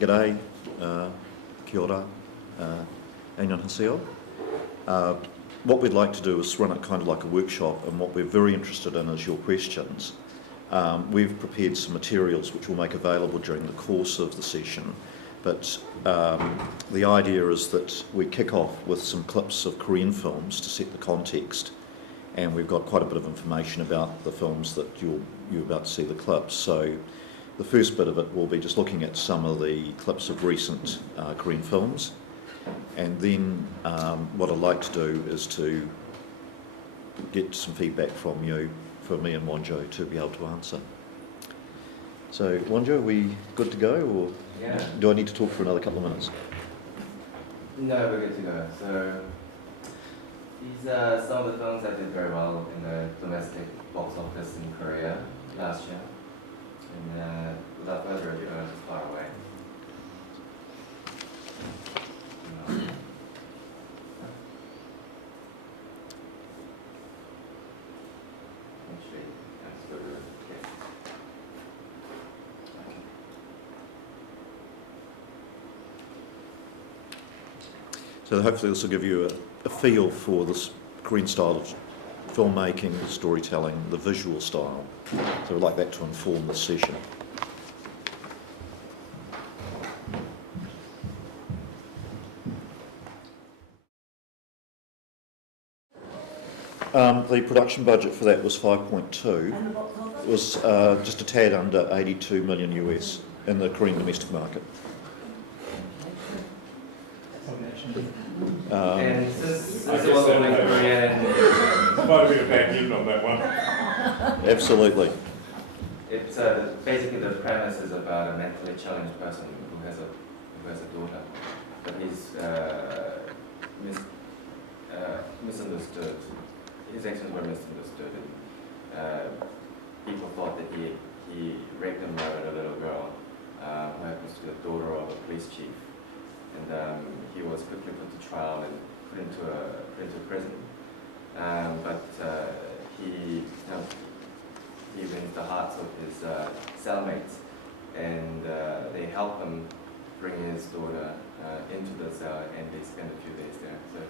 G'day, kia ora, anyon haseo. What we'd like to do is run it kind of like a workshop, and what we're very interested in is your questions. We've prepared some materials which we'll make available during the course of the session, but the idea is that we kick off with some clips of Korean films to set the context, and we've got quite a bit of information about the films that you're about to see the clips. So the first bit of it will be just looking at some of the clips of recent Korean films, and then what I'd like to do is to get some feedback from you, for me and Wonjo to be able to answer. So Wonjo, are we good to go, or do I need to talk for another couple of minutes? No, we're good to go. So these are some of the films that did very well in the domestic box office in Korea last year. And without further ado, I'll just fire away. So hopefully this will give you a feel for this Korean style of filmmaking, the storytelling, the visual style. So we'd like that to inform this session. The production budget for that was 5.2. It was just a tad under 82 million US in the Korean domestic market. And this was only Korean. Quite a bit of backing on that one. Absolutely. It's basically the premise is about a mentally challenged person who has a daughter, but he's misunderstood. His actions were misunderstood, and people thought that he raped and murdered a little girl who happens to be the daughter of a police chief. And he was quickly put to trial and put into prison. But he wins the hearts of his cellmates, and they help him bring his daughter into the cell, and they spend a few days there. So,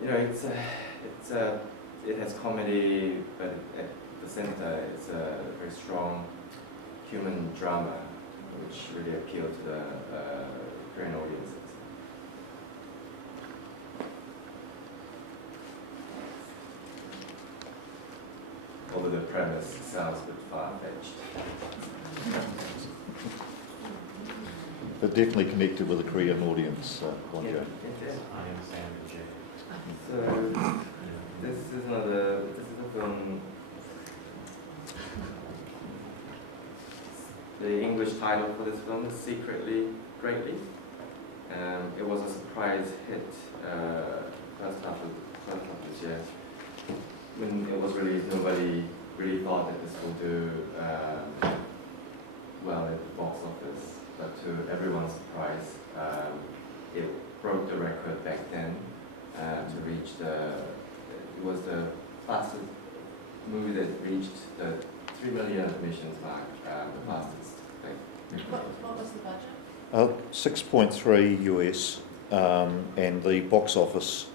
you know, it has comedy, but at the center, it's a very strong human drama, which really appealed to the Korean audiences. Although the premise sounds a bit far-fetched. But definitely connected with the Korean audience, Wonjo. Yeah, I understand. So this is a film. The English title for this film is Secretly Greatly. It was a surprise hit first half of this year. When it was released, nobody really thought that this would do well at the box office. But to everyone's surprise, it broke the record back then to reach it was the fastest movie that reached the 3 million admissions mark, the fastest. What was the budget? 6.3 US, and the box office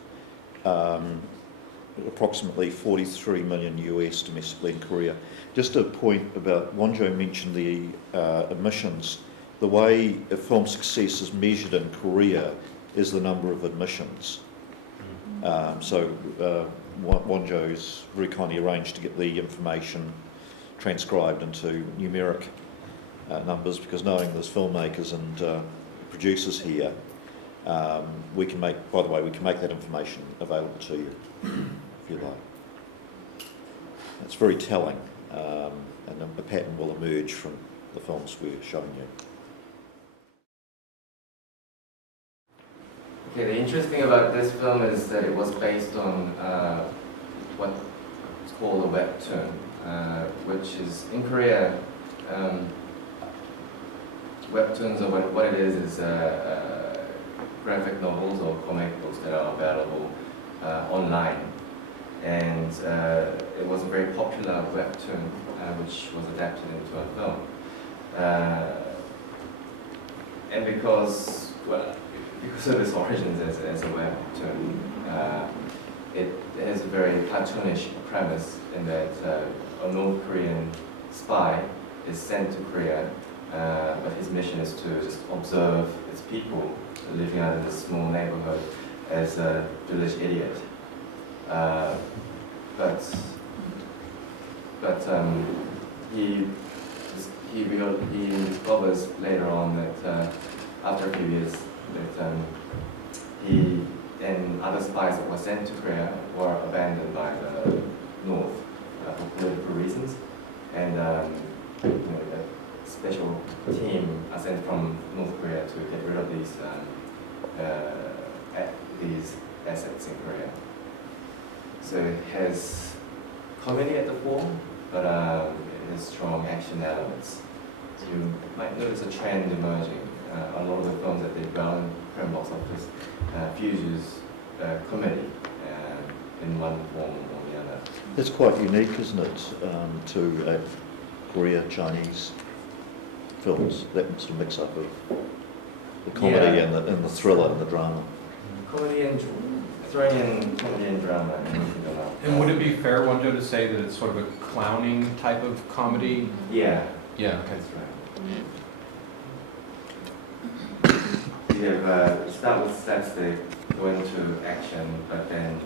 approximately 43 million US domestically in Korea. Just a point about, Wonjo mentioned the admissions. The way a film success is measured in Korea is the number of admissions. So Wonjo's very kindly arranged to get the information transcribed into numeric numbers, because knowing there's filmmakers and producers here, we can make that information available to you if you like. It's very telling, and a pattern will emerge from the films we're showing you. Okay, the interesting thing about this film is that it was based on what is called a webtoon, which is in Korea. Webtoons, or what it is graphic novels or comic books that are available online. And it was a very popular webtoon which was adapted into a film. and because of its origins as a webtoon, it has a very cartoonish premise in that a North Korean spy is sent to Korea, but his mission is to just observe its people living out in this small neighborhood as a village idiot. But he discovers later on that after a few years that he and other spies that were sent to Korea were abandoned by the North for political reasons, and a special team are sent from North Korea to get rid of these assets in Korea. So it has comedy at the form, but it has strong action elements. So you might notice a trend emerging. A lot of the films that they've done in Korean box office fuses comedy in one form or the other. It's quite unique, isn't it, to Korea, Chinese films, that sort of mix up of the comedy and the thriller and the drama. Comedy and throwing in comedy and drama. And would it be fair, Wonjo, to say that it's sort of a clowning type of comedy? Yeah. Yeah, okay. That's right. You have start with slapstick, go into action, but then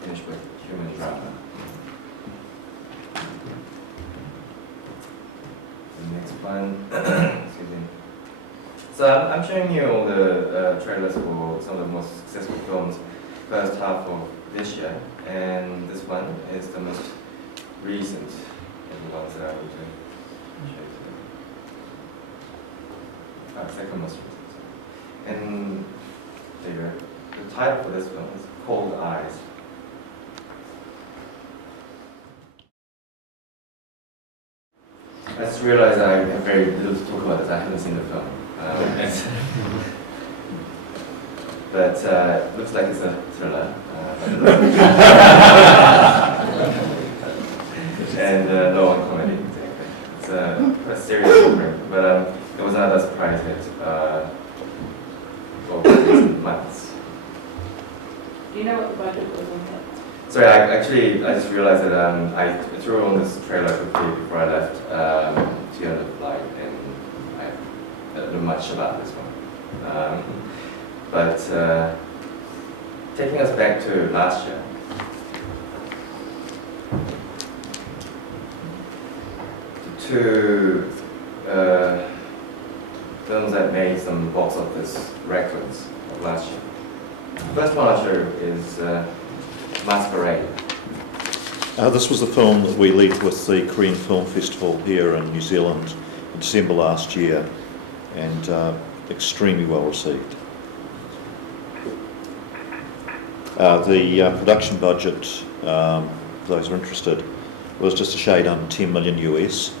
finish with human drama. The next one, excuse me. So I'm showing you all the trailers for some of the most successful films first half of this year, and this one is the most recent of the ones that I need to show you. Second most recent. And there, the title for this film is Cold Eyes. I just realized I have very little to talk about this. I haven't seen the film. But looks like it's a thriller. And no one comedy, exactly. It's a serious program, but it was another surprise hit over recent months. Do you know what the budget was on that? Sorry, I just realized that I threw on this trailer quickly before I left to get on the flight, and I don't know much about this one. But taking us back to last year, two films that made some box office records of last year. The first one I'll show you is Masquerade. This was the film that we led with the Korean Film Festival here in New Zealand in December last year, and extremely well received. The production budget, for those who are interested, was just a shade under 10 million US,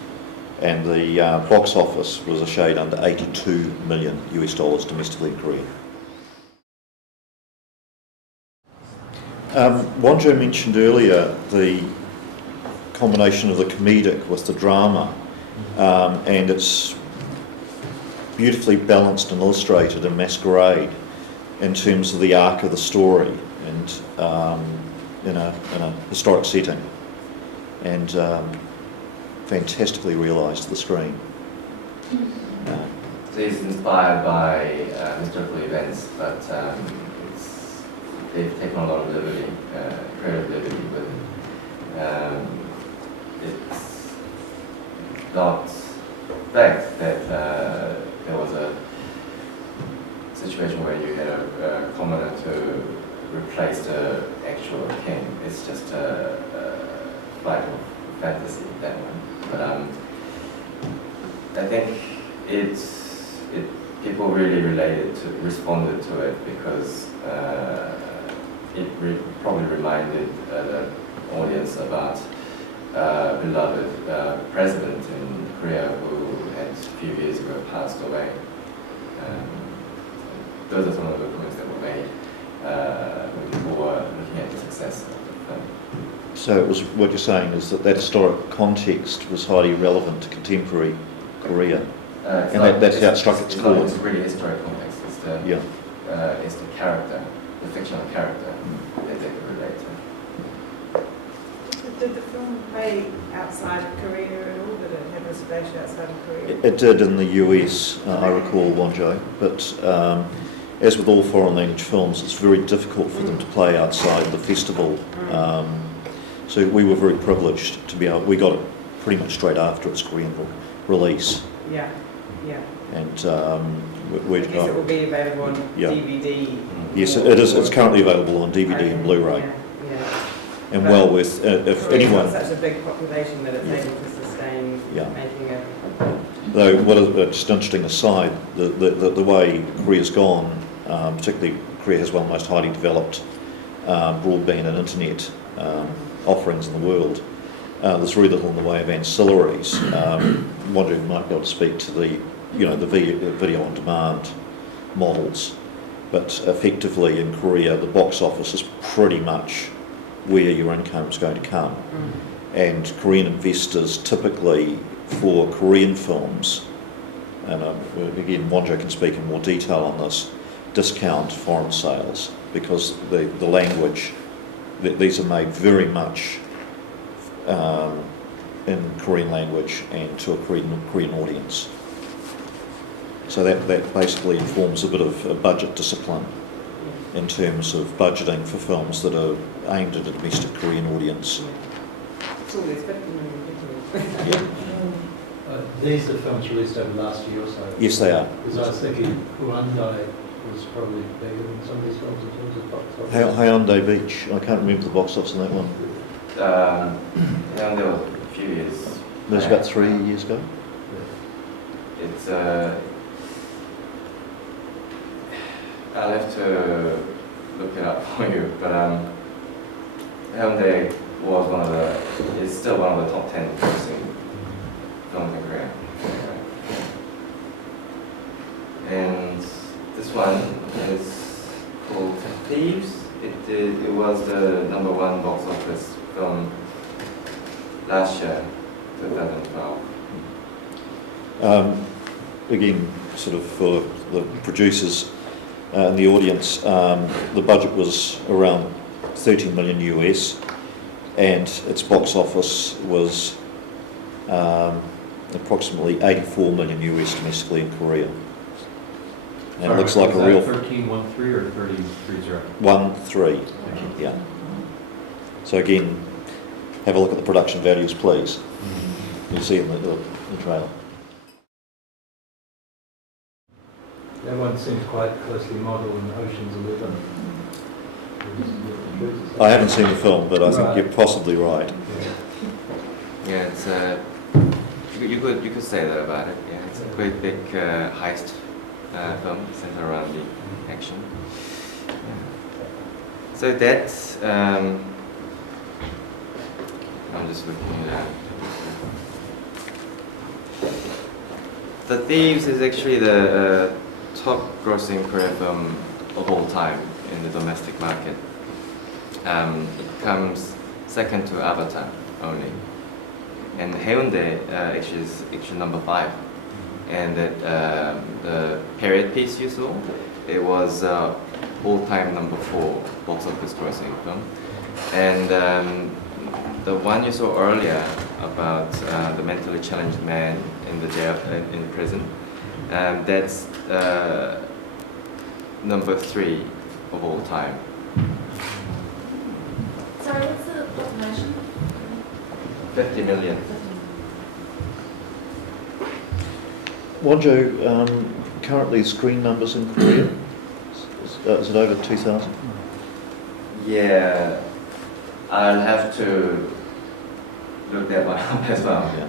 and the box office was a shade under 82 million US dollars domestically in Korea. Wonjo mentioned earlier the combination of the comedic with the drama, and it's beautifully balanced and illustrated in Masquerade in terms of the arc of the story and in a historic setting, and fantastically realised to the screen. So it's inspired by historical events, but they've taken a lot of liberty, creative liberty with it. It's not the fact that there was a situation where you had a commoner to replace the actual king. It's just a flight of fantasy, that one. But I think people really responded to it because it probably reminded the audience about beloved president in Korea who had a few years ago passed away. Those are some of the comments that were made when people were looking at the success of the film. So it was, what you're saying is that historic context was highly relevant to contemporary Korea. And that's how it struck its It's not chord. it's really historic context. It's the Yeah. it's the character, the fictional character that they could relate to. Did the film play outside of Korea at all? Did it have a splash outside of Korea? It did in the US, I recall, Wonjo, but as with all foreign language films, it's very difficult for them to play outside the festival. So we were very privileged to be able, we got it pretty much straight after its Korean release. Yeah, yeah. And I guess it will be available on Yeah. DVD. yes, it is. It's currently available on DVD and Blu-ray, Yeah, yeah. and But well worth. If Korea's anyone, got such a big population that it's able to sustain Yeah. making it. though, what is just an interesting aside, the way Korea's gone, particularly Korea has one of the most highly developed broadband and internet offerings in the world. There's very little in the way of ancillaries. Wonjo might be able to speak to the video on demand models, but effectively in Korea the box office is pretty much where your income is going to come. And Korean investors typically for Korean films, and again Wonjo can speak in more detail on this, discount foreign sales because the language, these are made very much in Korean language and to a Korean audience. So that basically informs a bit of a budget discipline in terms of budgeting for films that are aimed at a domestic Korean audience. It's always 50 million. Yeah. These are films released over the last year or so. Yes, they are. Because I was thinking Hyundai was probably bigger than some of these films in terms of box office. Hyundai Beach, I can't remember the box office on that one. And there were a few years. That was about 3 years ago. It's I'll have to look it up for you, but Hyundai was is still one of the top 10 grossing films in Korea. And this one is called Thieves. It was the #1 box office film last year, 2012. Again, sort of for the producers and the audience, the budget was around 13 million US, and its box office was approximately 84 million US domestically in Korea. And it looks like a real 1313 or 3030? 1-3. Yeah. So again, have a look at the production values, please. You see in the trailer. That one seems quite closely modelled in Ocean's 11. I haven't seen the film, but I think Right. you're possibly right. Yeah, it's you could say that about it. Yeah, it's a great big heist film centered around the action. Yeah. So that's I'm just looking at that. The Thieves is actually the top grossing Korean film of all time in the domestic market. It comes second to Avatar only. And Hyundai actually is #5. And the period piece you saw, it was all-time #4 box office grossing film. And the one you saw earlier about the mentally challenged man in the jail, in prison, that's #3 of all time. Sorry, what's the population? 50 million. Wonjo, currently screen numbers in Korea, is it over 2,000? Yeah, I'll have to look that one up as well. Yeah.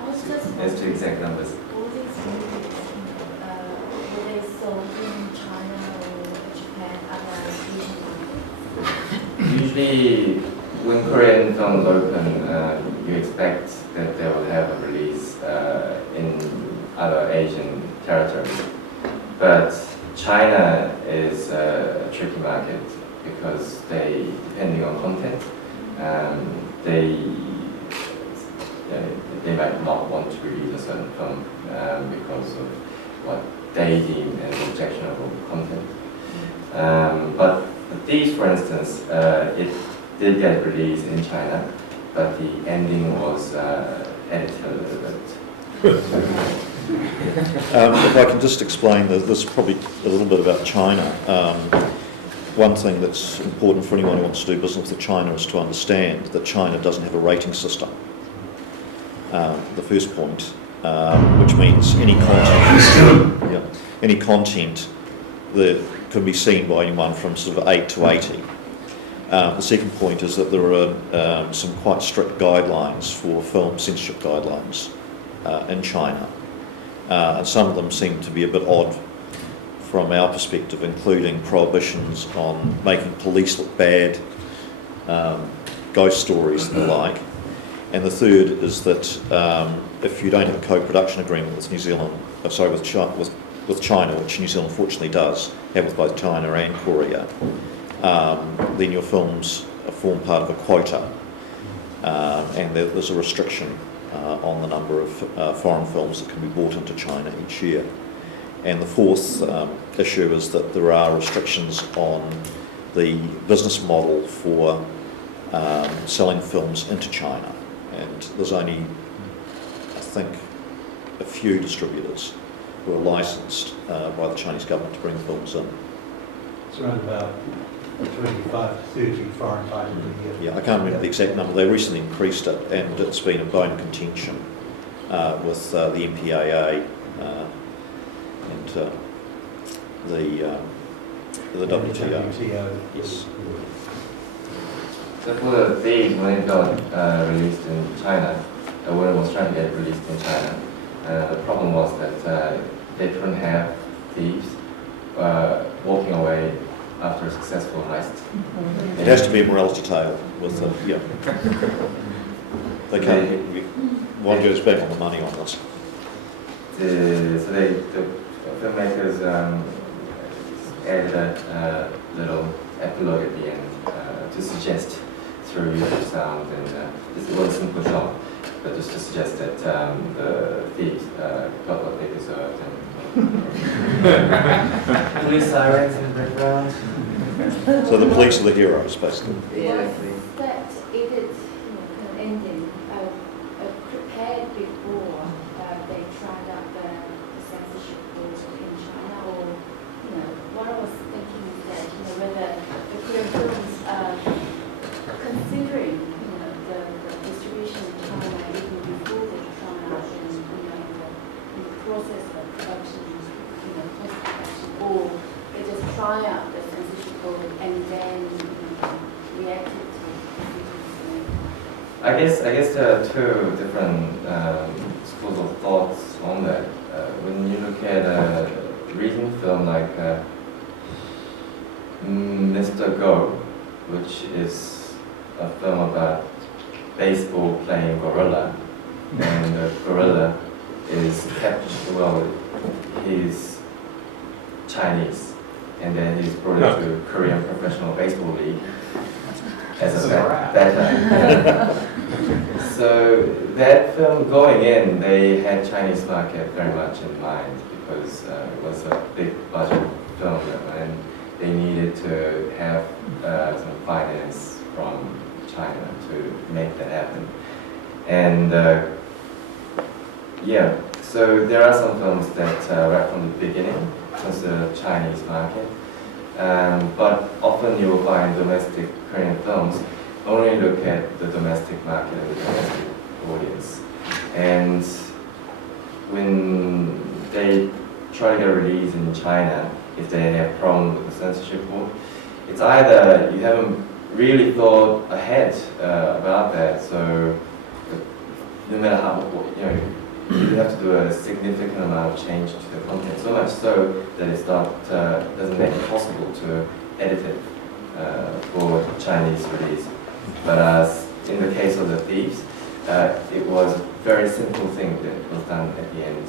I was just As to exact numbers. all these movies, were they sold in China or Japan, other Asian markets? Usually, when Korean films open, you expect that they will have a release in other Asian territories. But China is a tricky market because they, depending on content, they they might not want to release a certain film because of what they deem as objectionable content. But these, for instance, it did get released in China, but the ending was edited a little bit. If I can just explain, this is probably a little bit about China. One thing that's important for anyone who wants to do business with China is to understand that China doesn't have a rating system. The first point, which means any content that can be seen by anyone from sort of 8 to 80. The second point is that there are some quite strict guidelines for film censorship guidelines in China. And some of them seem to be a bit odd from our perspective, including prohibitions on making police look bad, ghost stories and the like. And the third is that if you don't have a co-production agreement with New Zealand, with China, which New Zealand fortunately does have with both China and Korea, then your films form part of a quota, and there's a restriction on the number of foreign films that can be brought into China each year. And the fourth issue is that there are restrictions on the business model for selling films into China. And there's only, I think, a few distributors who are licensed by the Chinese government to bring films in. It's around about 25 to 30 foreign titles a year. Yeah, I can't remember the exact number. They recently increased it, and it's been a bone of contention with the MPAA and the WTO. Yes. So for the Thieves, when it got released in China, when it was trying to get released in China, the problem was that they couldn't have thieves walking away after a successful heist. It has to be a morality tale with the, yeah. They can't, Wonjo's back on the money on this. So the filmmakers added a little epilogue at the end to suggest through use of sound, and this was a simple shot, but just to suggest that the thieves got what they deserved. Police sirens in the background. So the police are the heroes, basically. Was that edit, ending prepared before they tried out the censorship rules in China, or what I was thinking is that whether the Korean films are considering the distribution in China even before they try out in the process of production, post-production, or they just try out the censorship code and then react to it. I guess there are two different schools of thoughts on that. When you look at a recent film like Mr. Go, which is a film about baseball playing gorilla, and the gorilla is he's Chinese, and then he's brought into Korean Professional Baseball League as a batter. So that film going in, they had Chinese market very much in mind because it was a big budget film and they needed to have some finance from China to make that happen. And so there are some films that right from the beginning consider Chinese market. But often you will find domestic Korean films only look at the domestic market and the domestic audience. And when they try to get released in China, if they have problems with the censorship board, it's either you haven't really thought ahead about that, so no matter how, you have to do a significant amount of change to the content, so much so that it's not, doesn't make it possible to edit it for Chinese release. But in the case of the Thieves, it was a very simple thing that was done at the end.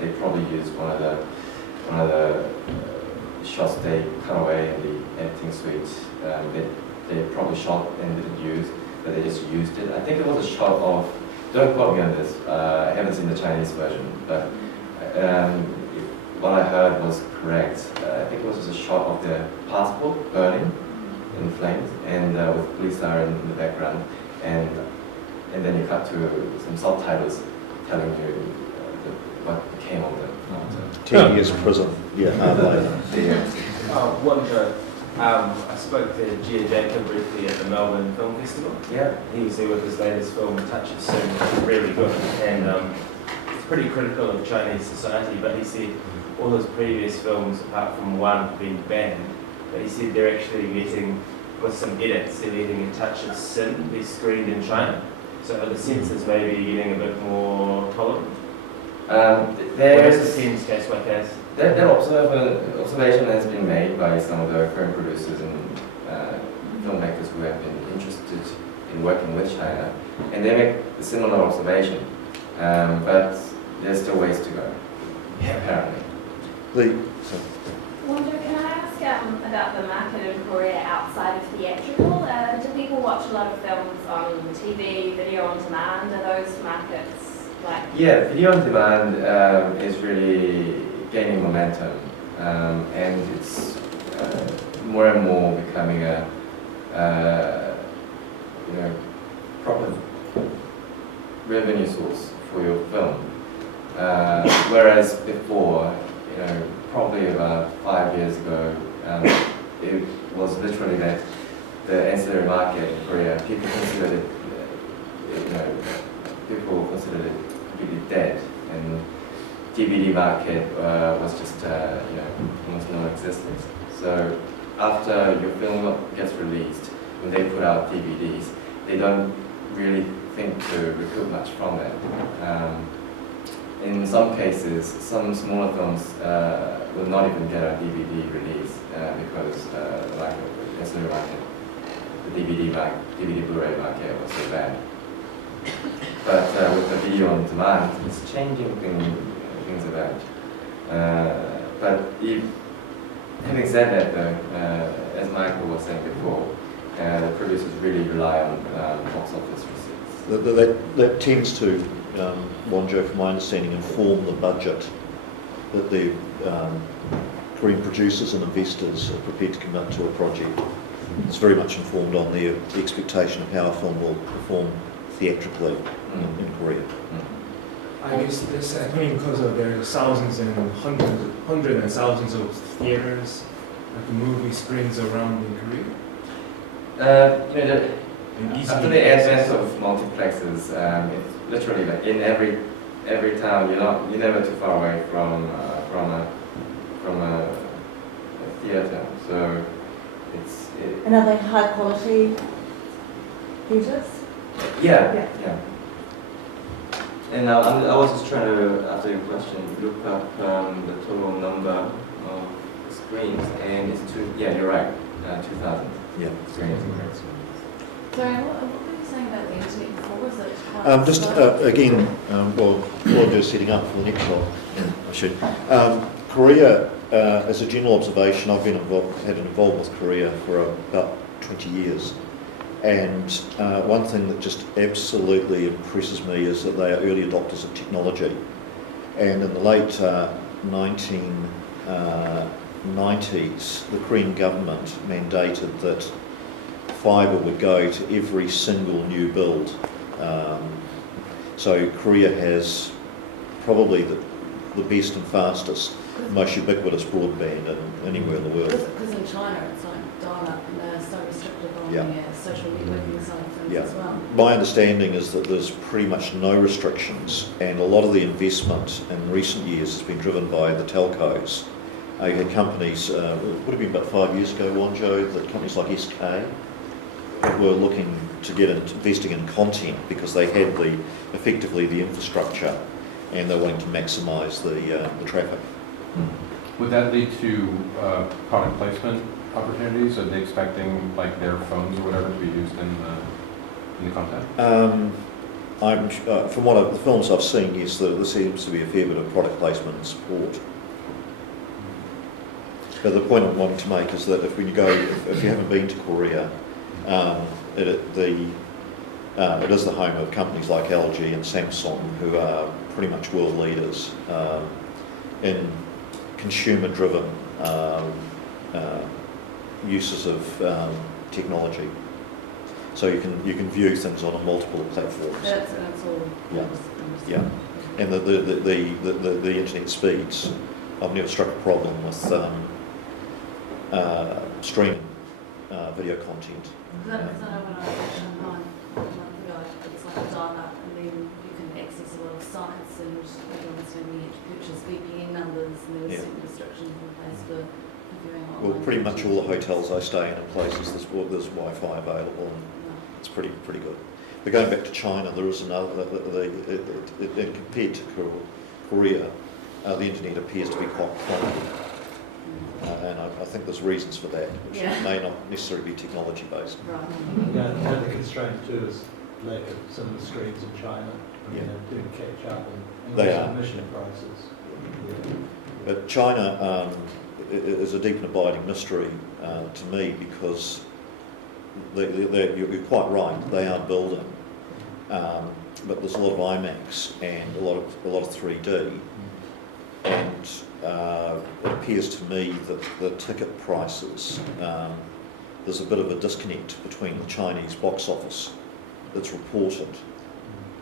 They probably used one of the shots they cut away in the editing suite. They probably shot and didn't use, but they just used it. I think it was a shot of don't quote me on this. I haven't seen the Chinese version, but what I heard was correct. I think it was just a shot of the passport burning in flames, and with police siren in the background, and then you cut to some subtitles telling you what became of them. 10 years prison, yeah, hard labour. Wonjo, I spoke to Gia Jacob briefly at the Melbourne Film Festival. Yeah. He was there with his latest film, Touch of Sin, which is really good, and it's pretty critical of Chinese society, but he said all his previous films, apart from one, have been banned, but he said they're actually getting, with some edits, they're letting A Touch of Sin be screened in China. So the censors may be getting a bit more tolerant. There's the Thames case like that? That observation has been made by some of the current producers and filmmakers who have been interested in working with China, and they make a similar observation, but there's still ways to go, apparently. Wonjo, can I ask about the market in Korea outside of theatrical? Do people watch a lot of films on TV, video on demand? Are those markets like... Yeah, video on demand is really gaining momentum, and it's more and more becoming a proper revenue source for your film. Whereas before, probably about 5 years ago, it was literally that the ancillary market in Korea, people considered it completely dead, and DVD market was just almost non-existent. So after your film gets released, when they put out DVDs, they don't really think to recoup much from it. In some cases, some smaller films will not even get a DVD release because the ancillary market, the DVD Blu-ray market was so bad. But with the video on demand, it's changing things about. But having said that, though, as Michael was saying before, the producers really rely on box office receipts. That tends to, Wonjo, from my understanding, inform the budget that the Korean producers and investors are prepared to commit to a project. It's very much informed on their expectation of how a film will perform theatrically in Korea. I guess this happening because of there are thousands and hundreds and thousands of theaters, like movie screens around in Korea. After the advent of multiplexes, it's literally like in every town, you're never too far away from a theater. So And are they high quality theatres? Yeah. And I was just trying to, after your question, look up the total number of screens, and it's you're right, 2,000 screens. Sorry, what were you saying about the internet before? Was it Just again, while you're setting up for the next shot, I should. Korea, as a general observation, I've had an involvement with Korea for about 20 years. And one thing that just absolutely impresses me is that they are early adopters of technology. And in the late 1990s, the Korean government mandated that fibre would go to every single new build. So Korea has probably the best and fastest, most ubiquitous broadband anywhere in the world. Because in China it's like dial-up and they're so restrictive on the social networking side of things as well. My understanding is that there's pretty much no restrictions, and a lot of the investment in recent years has been driven by the telcos. You had companies, it would have been about 5 years ago, Wonjo, that companies like SK were looking to get into investing in content because they had effectively the infrastructure, and they're wanting to maximise the traffic. Would that lead to product placement opportunities? Are they expecting like their phones or whatever to be used in the content? From the films I've seen, yes, there seems to be a fair bit of product placement and support. But the point I'm wanting to make is that if you haven't been to Korea, It is the home of companies like LG and Samsung, who are pretty much world leaders in consumer-driven uses of technology. So you can view things on multiple platforms. That's all. Yeah. Yeah. And the internet speeds. I've never struck a problem with streaming video content. Because I know when I was in Shanghai a month ago, it's like a dial-up, and then you can access a lot of sites, and everyone's saying you had to purchase VPN numbers, and there were Yeah. certain restrictions in place for viewing online. Well, pretty much all the hotels I stay in places there's Wi-Fi available, and it's pretty good. But going back to China, there is another. And compared to Korea, the internet appears to be quite common, and I think there's reasons for that, which may not necessarily be technology based. Right. Yeah, and the constraint too is lack of cinema screens in China. I mean, they're doing catch up and They also are. admission prices. Yeah. But China is a deep and abiding mystery to me, because you're quite right, they are building, but there's a lot of IMAX and a lot of 3D, and it appears to me that the ticket prices, there's a bit of a disconnect between the Chinese box office that's reported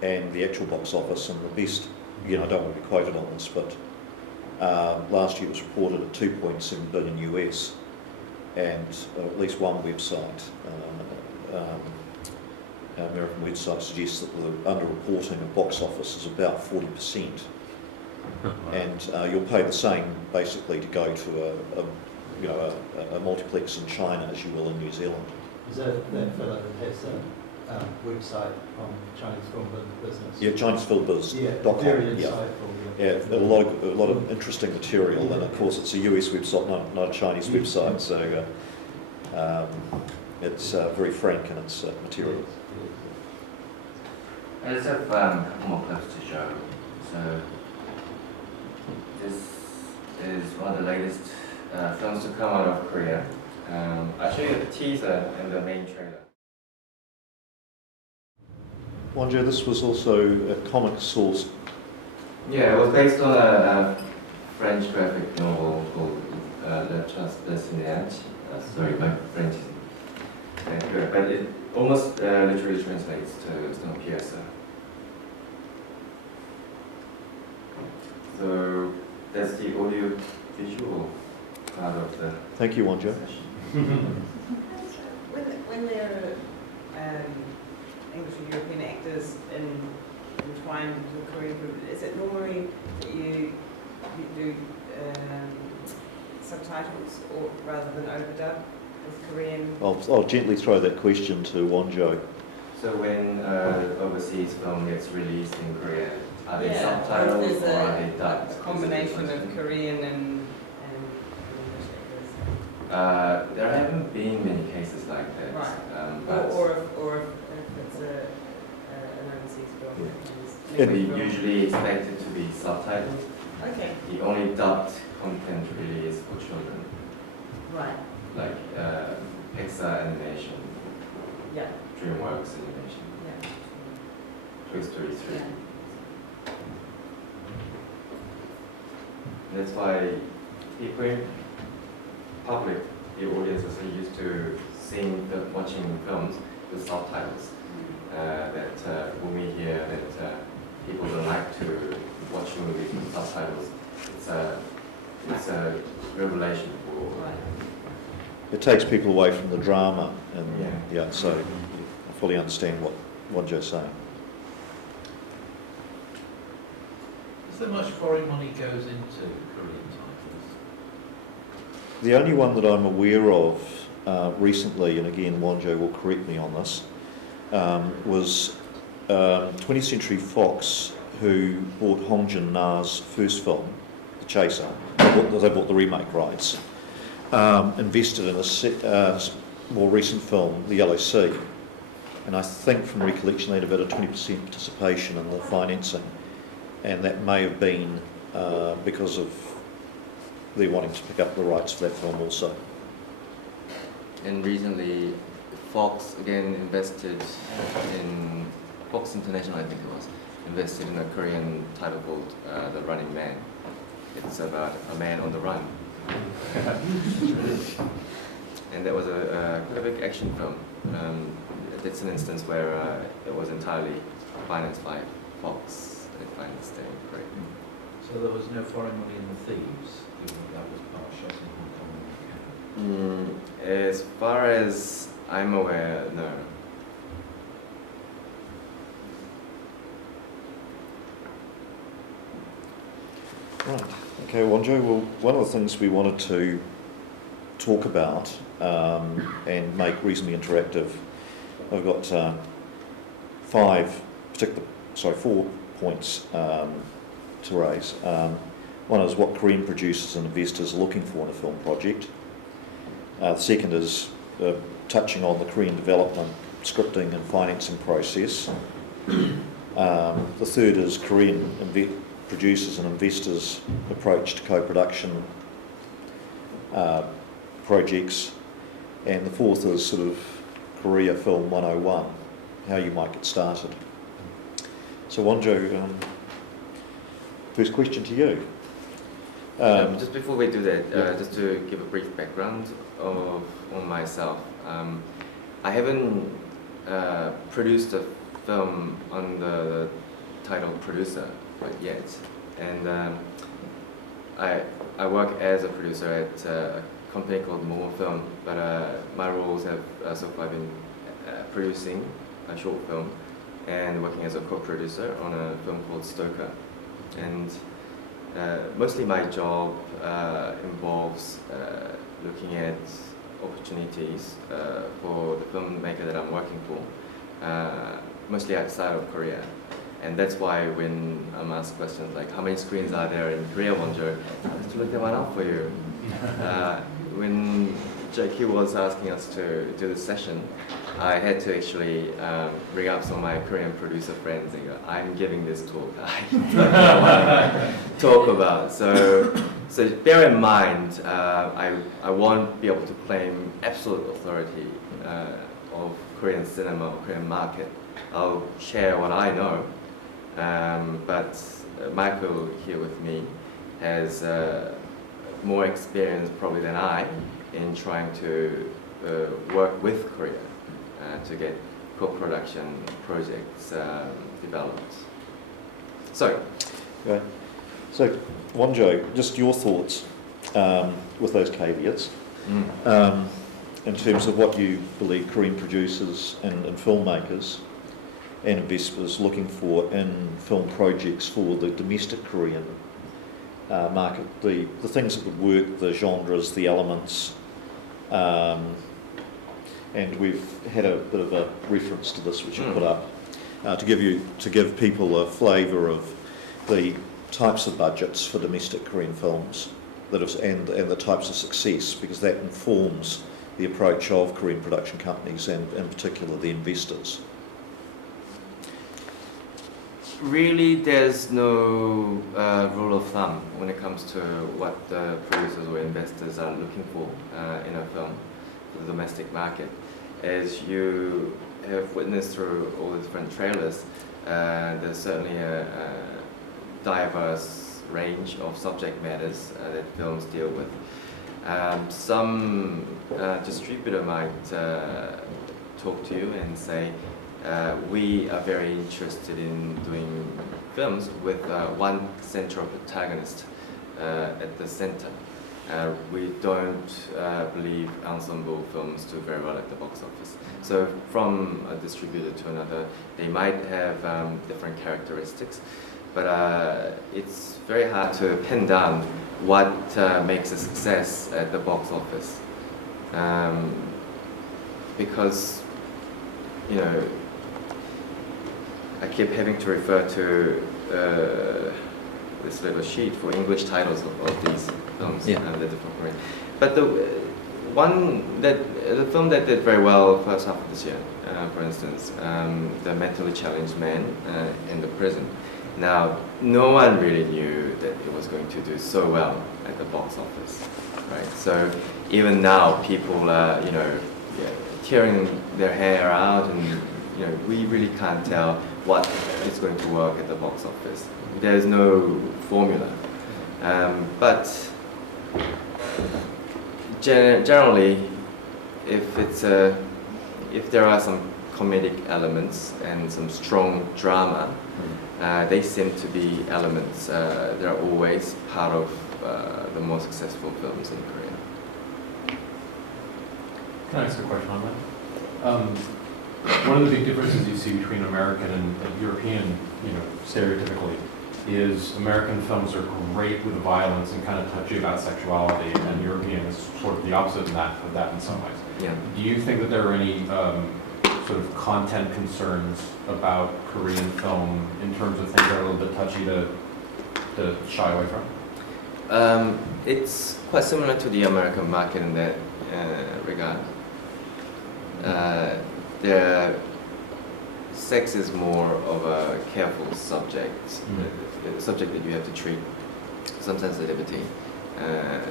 and the actual box office, and the best, I don't want to be quoted on this, but last year it was reported at 2.7 billion US, and at least one website, American website, suggests that the underreporting of box office is about 40%. And you'll pay the same basically to go to a multiplex in China as you will in New Zealand. Is that fellow that has a website on Chinese film business? Yeah, ChineseFilmBiz.com. Very Yeah. insightful. Yeah, a lot of interesting material, and of course it's a US website, not a Chinese website, so it's very frank in its material. I just have a couple more clips to show. So this is one of the latest films to come out of Korea. I'll show you the teaser and the main trailer. Wonjo, this was also a comic source. Yeah, it was based on a French graphic novel called Le Transpersonnage. Sorry, my French is good, but it almost literally translates to Snowpiercer. So that's the audio visual part of the Thank you, Wonjo. session. When there are English and European actors entwined with Korean group, is it normally that you do subtitles or rather than overdub with Korean? I'll gently throw that question to Wonjo. So when overseas film gets released in Korea, are they Yeah, subtitles there's or are they dubbed? a combination of Korean and English actors. There haven't been many cases like that. Right. But Or if it's an overseas film. Yeah. we usually expect it to be subtitled. Okay. The only dubbed content really is for children, Right. like Pixar animation, Yeah. DreamWorks animation, Yeah. Toy Story 3. Yeah. That's why people in public, the audience are so used to watching films with subtitles. That when we hear that people don't like to watch movies with subtitles, it's a revelation for. Right. It takes people away from the drama, and Yeah. so I fully understand what Wonjo's saying. Is there much foreign money goes into Korean titles? The only one that I'm aware of recently, and again Wonjo will correct me on this, was 20th Century Fox, who bought Hong Jin-na's first film, The Chaser. They bought the remake rights. Invested in a more recent film, The Yellow Sea, and I think from recollection they had about a 20% participation in the financing, and that may have been because of they're wanting to pick up the rights for that film also. And recently, Fox again invested in Fox International, I think it was, invested in a Korean title called The Running Man. It's about a man on the run. And that was quite a big action film. It's an instance where it was entirely financed by Fox, if I understand correctly. So there was no foreign money in The Thieves, even though that was part shot in Hong Kong. As far as I'm aware, no. Right. Okay, Wonjo. Well, one of the things we wanted to talk about and make reasonably interactive, I've got 4 points to raise. One is what Korean producers and investors are looking for in a film project. The second is touching on the Korean development, scripting and financing process. The third is Korean producers and investors' approach to co-production projects. And the fourth is sort of Korea Film 101, how you might get started. So Wonjo, first question to you. Just before we do that, just to give a brief background on myself. I haven't produced a film under the title producer yet, and I work as a producer at a company called More Film, but my roles have so far been producing a short film and working as a co-producer on a film called Stoker. And mostly my job involves looking at opportunities for the filmmaker that I'm working for, mostly outside of Korea. And that's why when I'm asked questions like, how many screens are there in Korea, Wonjo? I have to look that one up for you. When JQ was asking us to do this session, I had to actually bring up some of my Korean producer friends and go, I'm giving this talk. I don't know what I talk about. So bear in mind, I won't be able to claim absolute authority of Korean cinema or Korean market. I'll share what I know. But Michael here with me has more experience probably than I in trying to work with Korea to get co-production projects developed. So, Okay. So Wonjo, just your thoughts with those caveats in terms of what you believe Korean producers and filmmakers and investors looking for in film projects for the domestic Korean market, the things that would work, the genres, the elements, and we've had a bit of a reference to this which you put up to give people a flavour of the types of budgets for domestic Korean films and the types of success, because that informs the approach of Korean production companies and in particular the investors. really, there's no rule of thumb when it comes to what the producers or investors are looking for in a film for the domestic market. As you have witnessed through all the different trailers, there's certainly a diverse range of subject matters that films deal with. Some distributor might talk to you and say, we are very interested in doing films with one central protagonist at the center. We don't believe ensemble films do very well at the box office. So from a distributor to another, they might have different characteristics, but it's very hard to pin down what makes a success at the box office. Because, you know, I keep having to refer to this little sheet for English titles of these films. Yeah. The different Korean. But the film that did very well first half of this year, for instance, the mentally challenged man in the prison. Now, no one really knew that it was going to do so well at the box office, right? So even now, people are, tearing their hair out and we really can't tell what is going to work at the box office. There is no formula. But generally, if there are some comedic elements and some strong drama, they seem to be elements that are always part of the more successful films in Korea. Can I ask a question on that? One of the big differences you see between American and European, stereotypically, is American films are great with violence and kind of touchy about sexuality, and European is sort of the opposite of that in some ways. Yeah. Do you think that there are any sort of content concerns about Korean film in terms of things that are a little bit touchy to shy away from? It's quite similar to the American market in that regard. Sex is more of a careful subject, a subject that you have to treat some sensitivity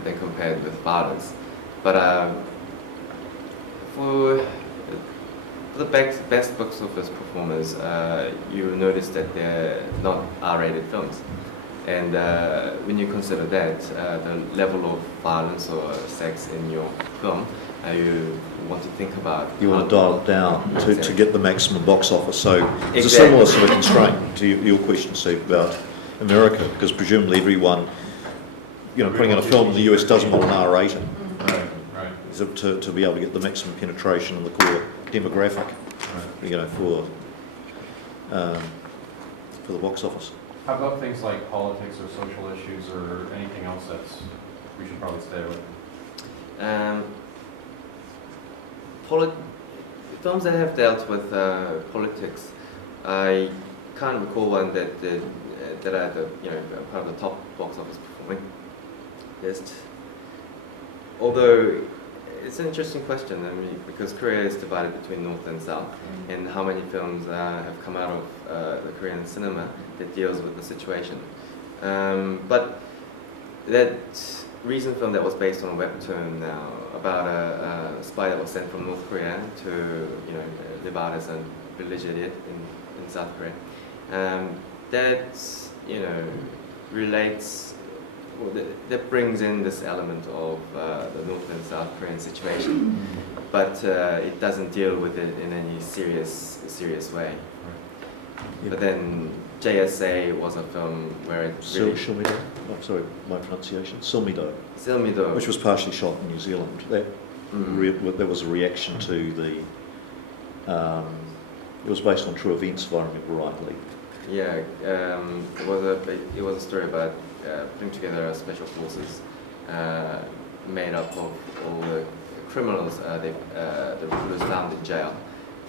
than compared with violence. But for the best box office performers, you notice that they're not R-rated films. And when you consider that, the level of violence or sex in your film, you want to think about... You want to dial it down to get the maximum box office. So it's a Exactly. similar sort of constraint to your question, Steve, about America, because presumably everyone, putting out a film in the US doesn't want an R rating. Right. To be able to get the maximum penetration in the core demographic, for the box office. How about things like politics or social issues or anything else we should probably stay away? Films that have dealt with politics, I can't recall one that are part of the top box office performing list. Although it's an interesting question, because Korea is divided between North and South, and how many films have come out of the Korean cinema that deals with the situation. But that recent film that was based on a webtoon now about a spy that was sent from North Korea to live out as a village idiot in South Korea. That relates. That brings in this element of the North and South Korean situation, but it doesn't deal with it in any serious way. Yeah. But then JSA was a film where it really... Silmido? Oh, sorry, my pronunciation. Silmido. Silmido. Which was partially shot in New Zealand. That was a reaction to the... it was based on true events, if I remember rightly. Yeah, it was a story about putting together special forces made up of all the criminals the recruiters found in jail,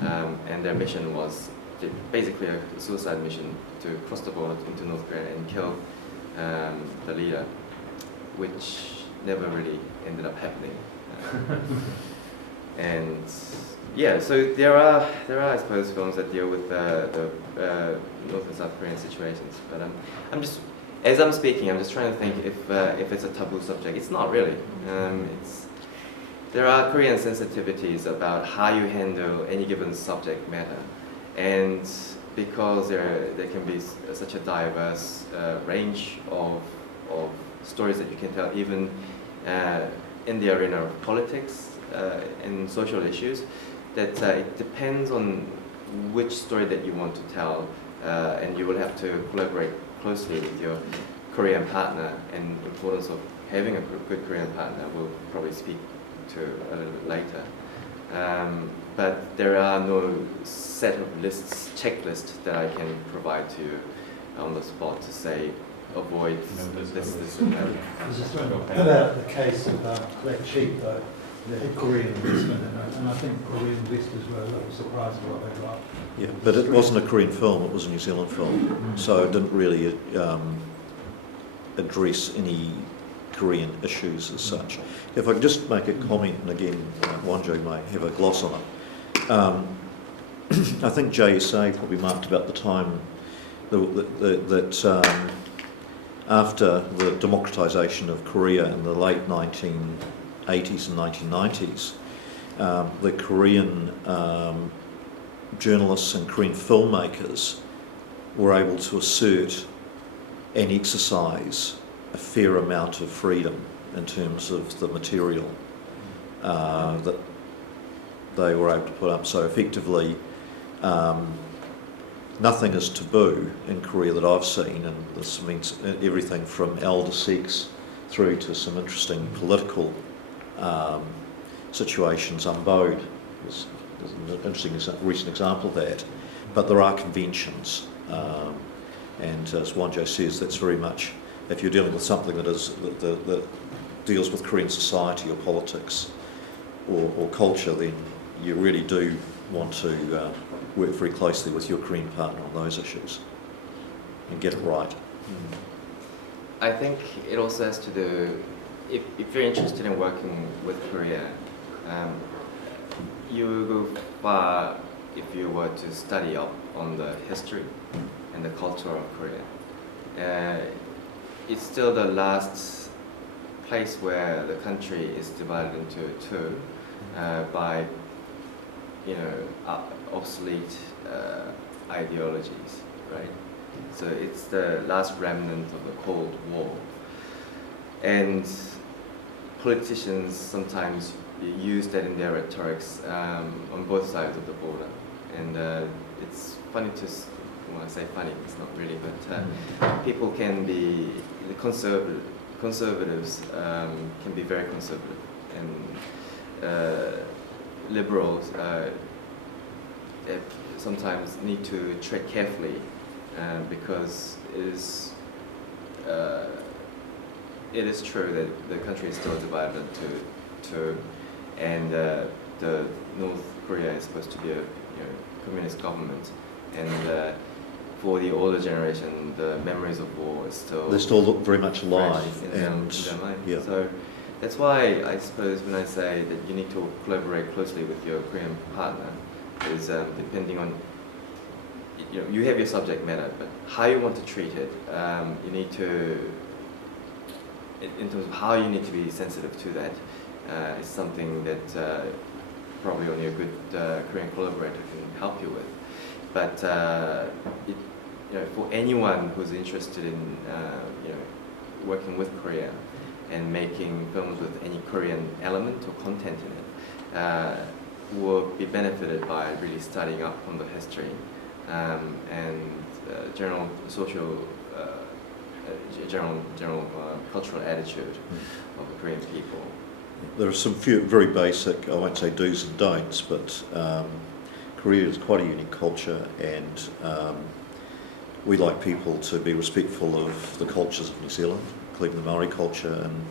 and their mission was basically a suicide mission to cross the border into North Korea and kill the leader, which never really ended up happening. And yeah, so there are I suppose films that deal with the North and South Korean situations, but as I'm speaking, I'm just trying to think if it's a taboo subject. It's not really. There are Korean sensitivities about how you handle any given subject matter, and because there can be such a diverse range of stories that you can tell, even in the arena of politics and social issues, that it depends on which story that you want to tell, and you will have to collaborate closely with your Korean partner, and the importance of having a good Korean partner we'll probably speak to a little bit later. But there are no set of checklists that I can provide to you on the spot to say avoid this and that. I was just wondering about the case of Black Sheep, though, the Korean investment, and I think Korean investors were a little surprised at what they got. Yeah, but it wasn't a Korean film, it was a New Zealand film, so it didn't really address any Korean issues as such. If I could just make a comment, and again, Wonjo may have a gloss on it. I think JSA probably marked about the time that after the democratisation of Korea in the late 1980s and 1990s, the Korean journalists and Korean filmmakers were able to assert and exercise a fair amount of freedom in terms of the material that they were able to put up. So effectively, nothing is taboo in Korea that I've seen, and this means everything from elder sex through to some interesting political situations. Umbode is an interesting recent example of that. But there are conventions, and as Wonjo says, that's very much, if you're dealing with something that deals with Korean society or politics or culture, then you really do want to work very closely with your Korean partner on those issues and get it right. I think it also has to do, if you're interested in working with Korea, you go far if you were to study up on the history and the culture of Korea. It's still the last place where the country is divided into two by, obsolete ideologies, right? So it's the last remnant of the Cold War. And politicians sometimes use that in their rhetorics on both sides of the border. And it's funny when I say funny, it's not really, but people can be, the conservatives can be very conservative, and liberals sometimes need to tread carefully because it is true that the country is still divided into two, and the North Korea is supposed to be a communist government, and for the older generation, the memories of war is still They still look very much alive, in their mind. yeah. So that's why I suppose when I say that you need to collaborate closely with your Korean partner, is depending on, you have your subject matter, but how you want to treat it, you need to, in terms of how you need to be sensitive to that, is something that probably only a good Korean collaborator can help you with. But for anyone who's interested in working with Korea and making films with any Korean element or content in it, will be benefited by really studying up on the history and general social, general cultural attitude of the Korean people. There are some few very basic, I won't say do's and don'ts, but Korea is quite a unique culture, and we like people to be respectful of the cultures of New Zealand, including the Maori culture, and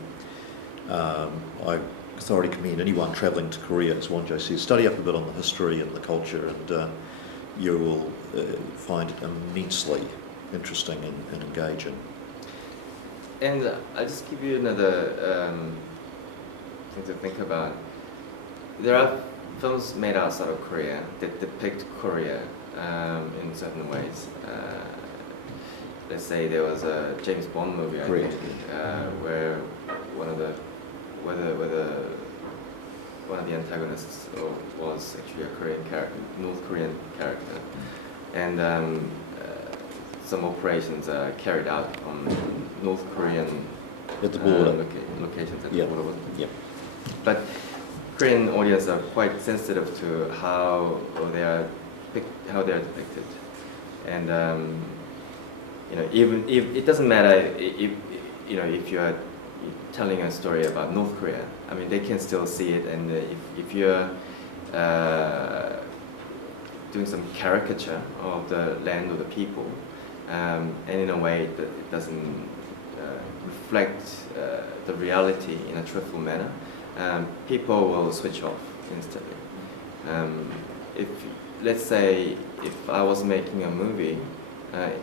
I thoroughly commend anyone travelling to Korea, as Wonjo says, study up a bit on the history and the culture, and you will find it immensely interesting and engaging. And I'll just give you another thing to think about. There are films made outside of Korea that depict Korea in certain ways. Let's say there was a James Bond movie, I think, where one of the antagonists was actually a Korean character, North Korean character, and some operations are carried out on North Korean at the border locations at the border, wasn't it? Yep. But Korean audience are quite sensitive to how they are depicted, and even if it doesn't matter if you are telling a story about North Korea, I mean they can still see it, and if you're doing some caricature of the land or the people, and in a way that it doesn't reflect the reality in a truthful manner, people will switch off instantly. Let's say if I was making a movie,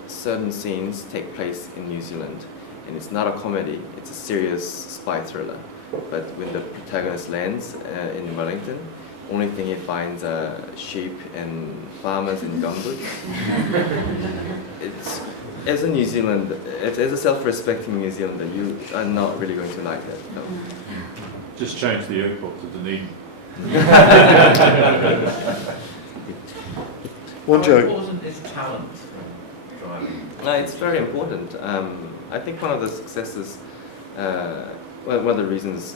certain scenes take place in New Zealand, and it's not a comedy, it's a serious spy thriller. But when the protagonist lands in Wellington, only thing he finds are sheep and farmers in gumboots. As a New Zealander, as a self-respecting New Zealander, you are not really going to like that film. Just change the airport to Dunedin. Wonjo. How important is talent in driving? It's very important. I think one of the successes, well, one of the reasons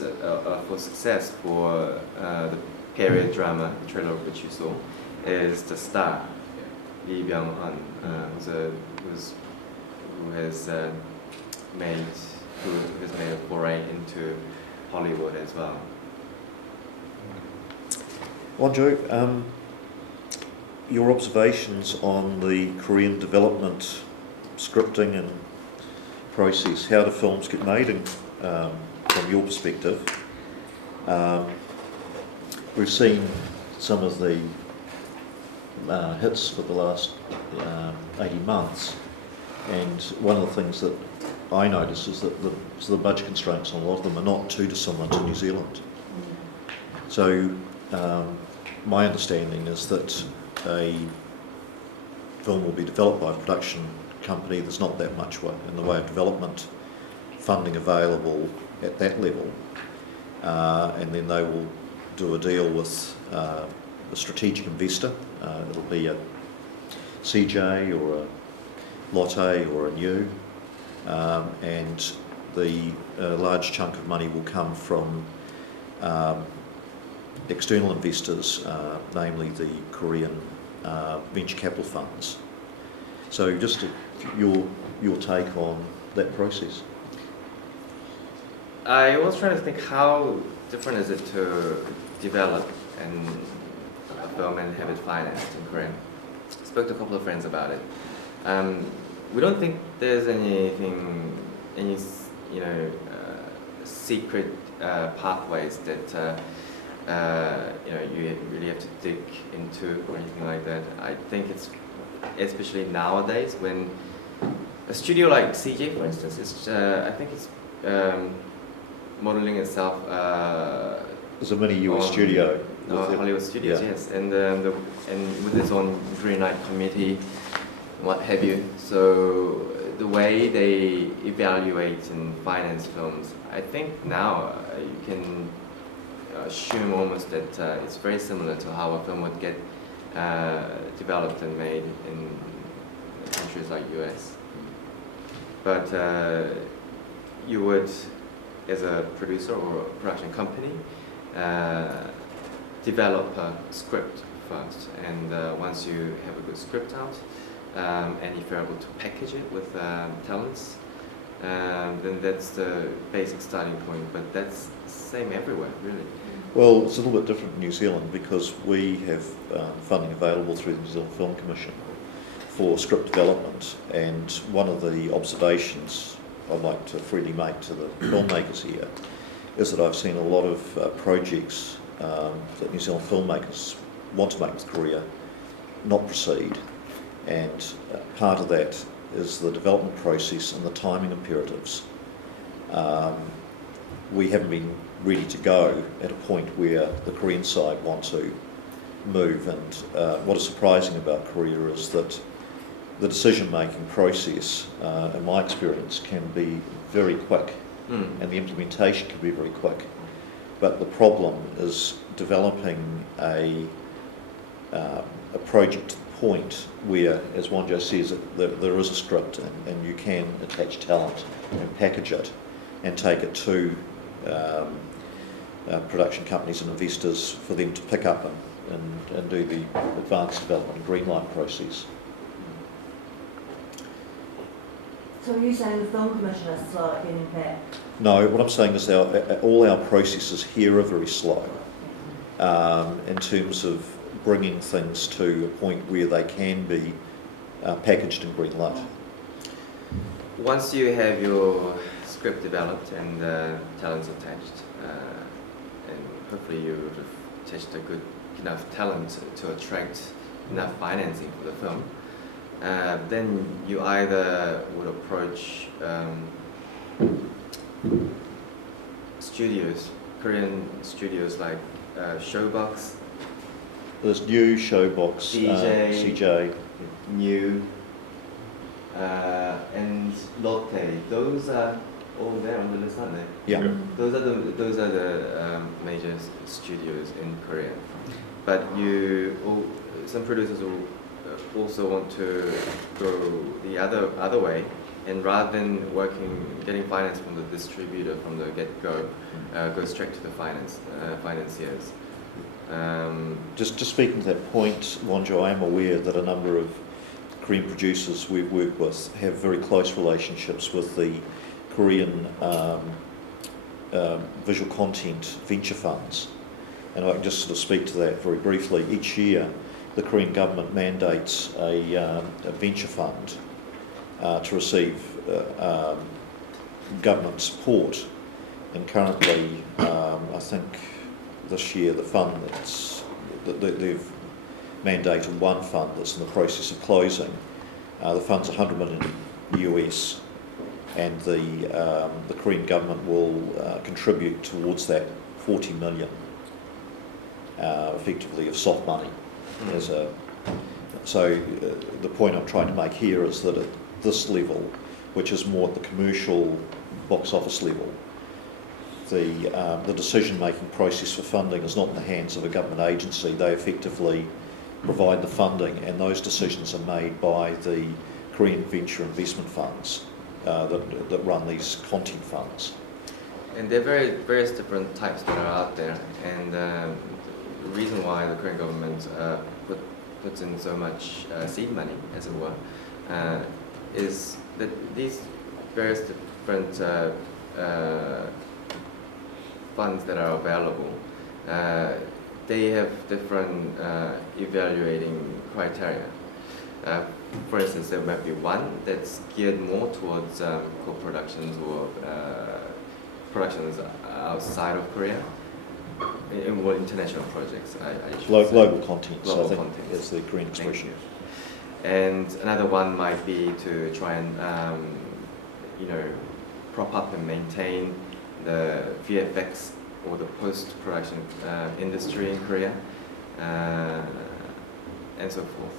for success for the period drama, the trailer of which you saw, is the star, Lee Byung-hun, who has made a foray into Hollywood as well. Wonjo, your observations on the Korean development, scripting and process, how do films get made from your perspective? We've seen some of the hits for the last 18 months, and one of the things that I notice is that the budget constraints on a lot of them are not too dissimilar to New Zealand. So my understanding is that a film will be developed by a production company. There's not that much in the way of development funding available at that level, and then they will do a deal with a strategic investor. It'll be a CJ or a Lotte or a New, and the large chunk of money will come from external investors, namely the Korean venture capital funds. So just your take on that process. I was trying to think how different is it to develop a film and have it financed in Korea. I spoke to a couple of friends about it. We don't think there's any secret pathways that you really have to dig into or anything like that. I think it's especially nowadays when a studio like CJ, for instance, I think it's modeling itself. There's a mini US studio. Hollywood studios, yeah. Yes, and with its own green light committee, what have you. So the way they evaluate and finance films, I think now you can assume almost that it's very similar to how a film would get developed and made in countries like US. But you would, as a producer or a production company, develop a script first, and once you have a good script out, and if you're able to package it with talents, then that's the basic starting point. But that's the same everywhere, really. Well, it's a little bit different in New Zealand because we have funding available through the New Zealand Film Commission for script development, and one of the observations I'd like to freely make to the filmmakers here is that I've seen a lot of projects that New Zealand filmmakers want to make with Korea not proceed, and part of that is the development process and the timing imperatives. We haven't been ready to go at a point where the Korean side want to move, and what is surprising about Korea is that the decision-making process, in my experience, can be very quick, and the implementation can be very quick. But the problem is developing a project to the point where, as Wonjo says, there is a script and you can attach talent and package it and take it to production companies and investors for them to pick up and do the advanced development and green light process. So are you saying the Film Commission is slow at getting back? No, what I'm saying is all our processes here are very slow in terms of bringing things to a point where they can be packaged in green light. Once you have your script developed and talents attached, and hopefully you would have attached a good enough talent to attract enough financing for the film, then you either would approach studios, Korean studios like Showbox, There's New, Showbox, CJ, New, and Lotte. Those are all there on the list, aren't they? Yeah. Those are the major studios in Korea. But some producers will also want to go the other way, and rather than getting finance from the distributor from the get-go, go straight to the financiers. Just speaking to that point, Wonjo, I am aware that a number of Korean producers we've worked with have very close relationships with the Korean visual content venture funds. And I can just sort of speak to that very briefly. Each year, the Korean government mandates a venture fund to receive government support. And currently, I think this year the fund they've mandated one fund that's in the process of closing. The fund's $100 million US, and the Korean government will contribute towards that 40 million, effectively of soft money. The point I'm trying to make here is that at this level, which is more at the commercial box office level, the decision-making process for funding is not in the hands of a government agency. They effectively provide the funding, and those decisions are made by the Korean venture investment funds that run these content funds. And there are various different types that are out there, and the reason why the Korean government puts in so much seed money, as it were, is that these various different funds that are available, they have different evaluating criteria. For instance, there might be one that's geared more towards co-productions or productions outside of Korea, in more international projects. Global content, global so I think content. is the Korean expression. And another one might be to try and prop up and maintain the VFX or the post-production industry in Korea, and so forth.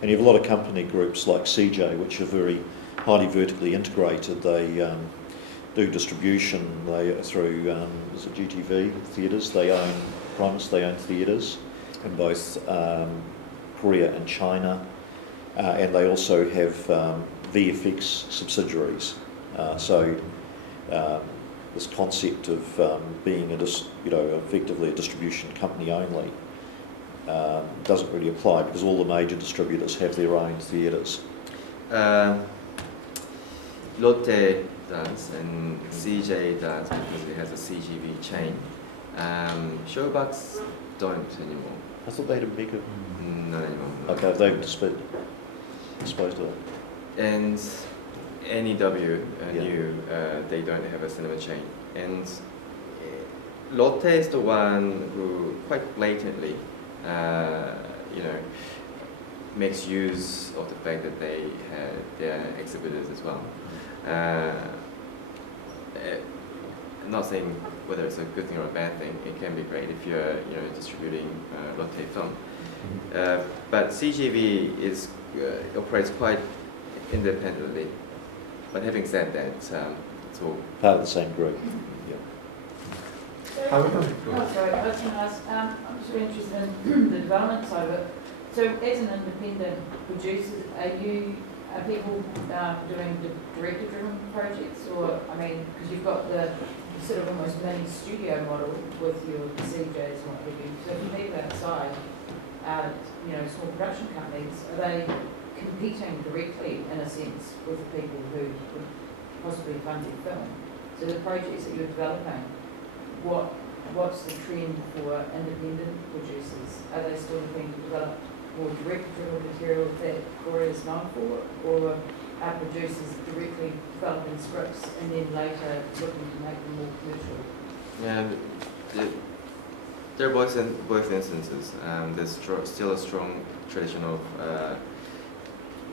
And you have a lot of company groups like CJ, which are very highly vertically integrated. They do distribution through is it GTV theatres. They own Primus. They own theatres in both Korea and China, and they also have VFX subsidiaries. This concept of being effectively a distribution company only doesn't really apply, because all the major distributors have their own theatres. Lotte does, and CJ does because it has a CGV chain. Showbox don't anymore. I thought they had a bigger. Not anymore. Okay, they've disposed of it. And NEW, they don't have a cinema chain. And Lotte is the one who quite blatantly, makes use of the fact that they had their exhibitors as well. I'm not saying whether it's a good thing or a bad thing. It can be great if you're distributing Lotte film. But CGV operates quite independently. But having said that, it's all part of the same group. Yeah. Sorry, I was going to ask, I'm just really interested in the development side of it. So as an independent producer, are people doing director-driven projects, or, because you've got the sort of almost mini studio model with your CJs and what have you. So for people outside, small production companies, are they competing directly, in a sense, with people who would possibly fund your film? So the projects that you're developing, what's the trend for independent producers? Are they still looking to develop more direct-driven material that Korea is known for, or are producers directly developing scripts and then later looking to make them more commercial? Yeah, there are both instances. There's still a strong tradition of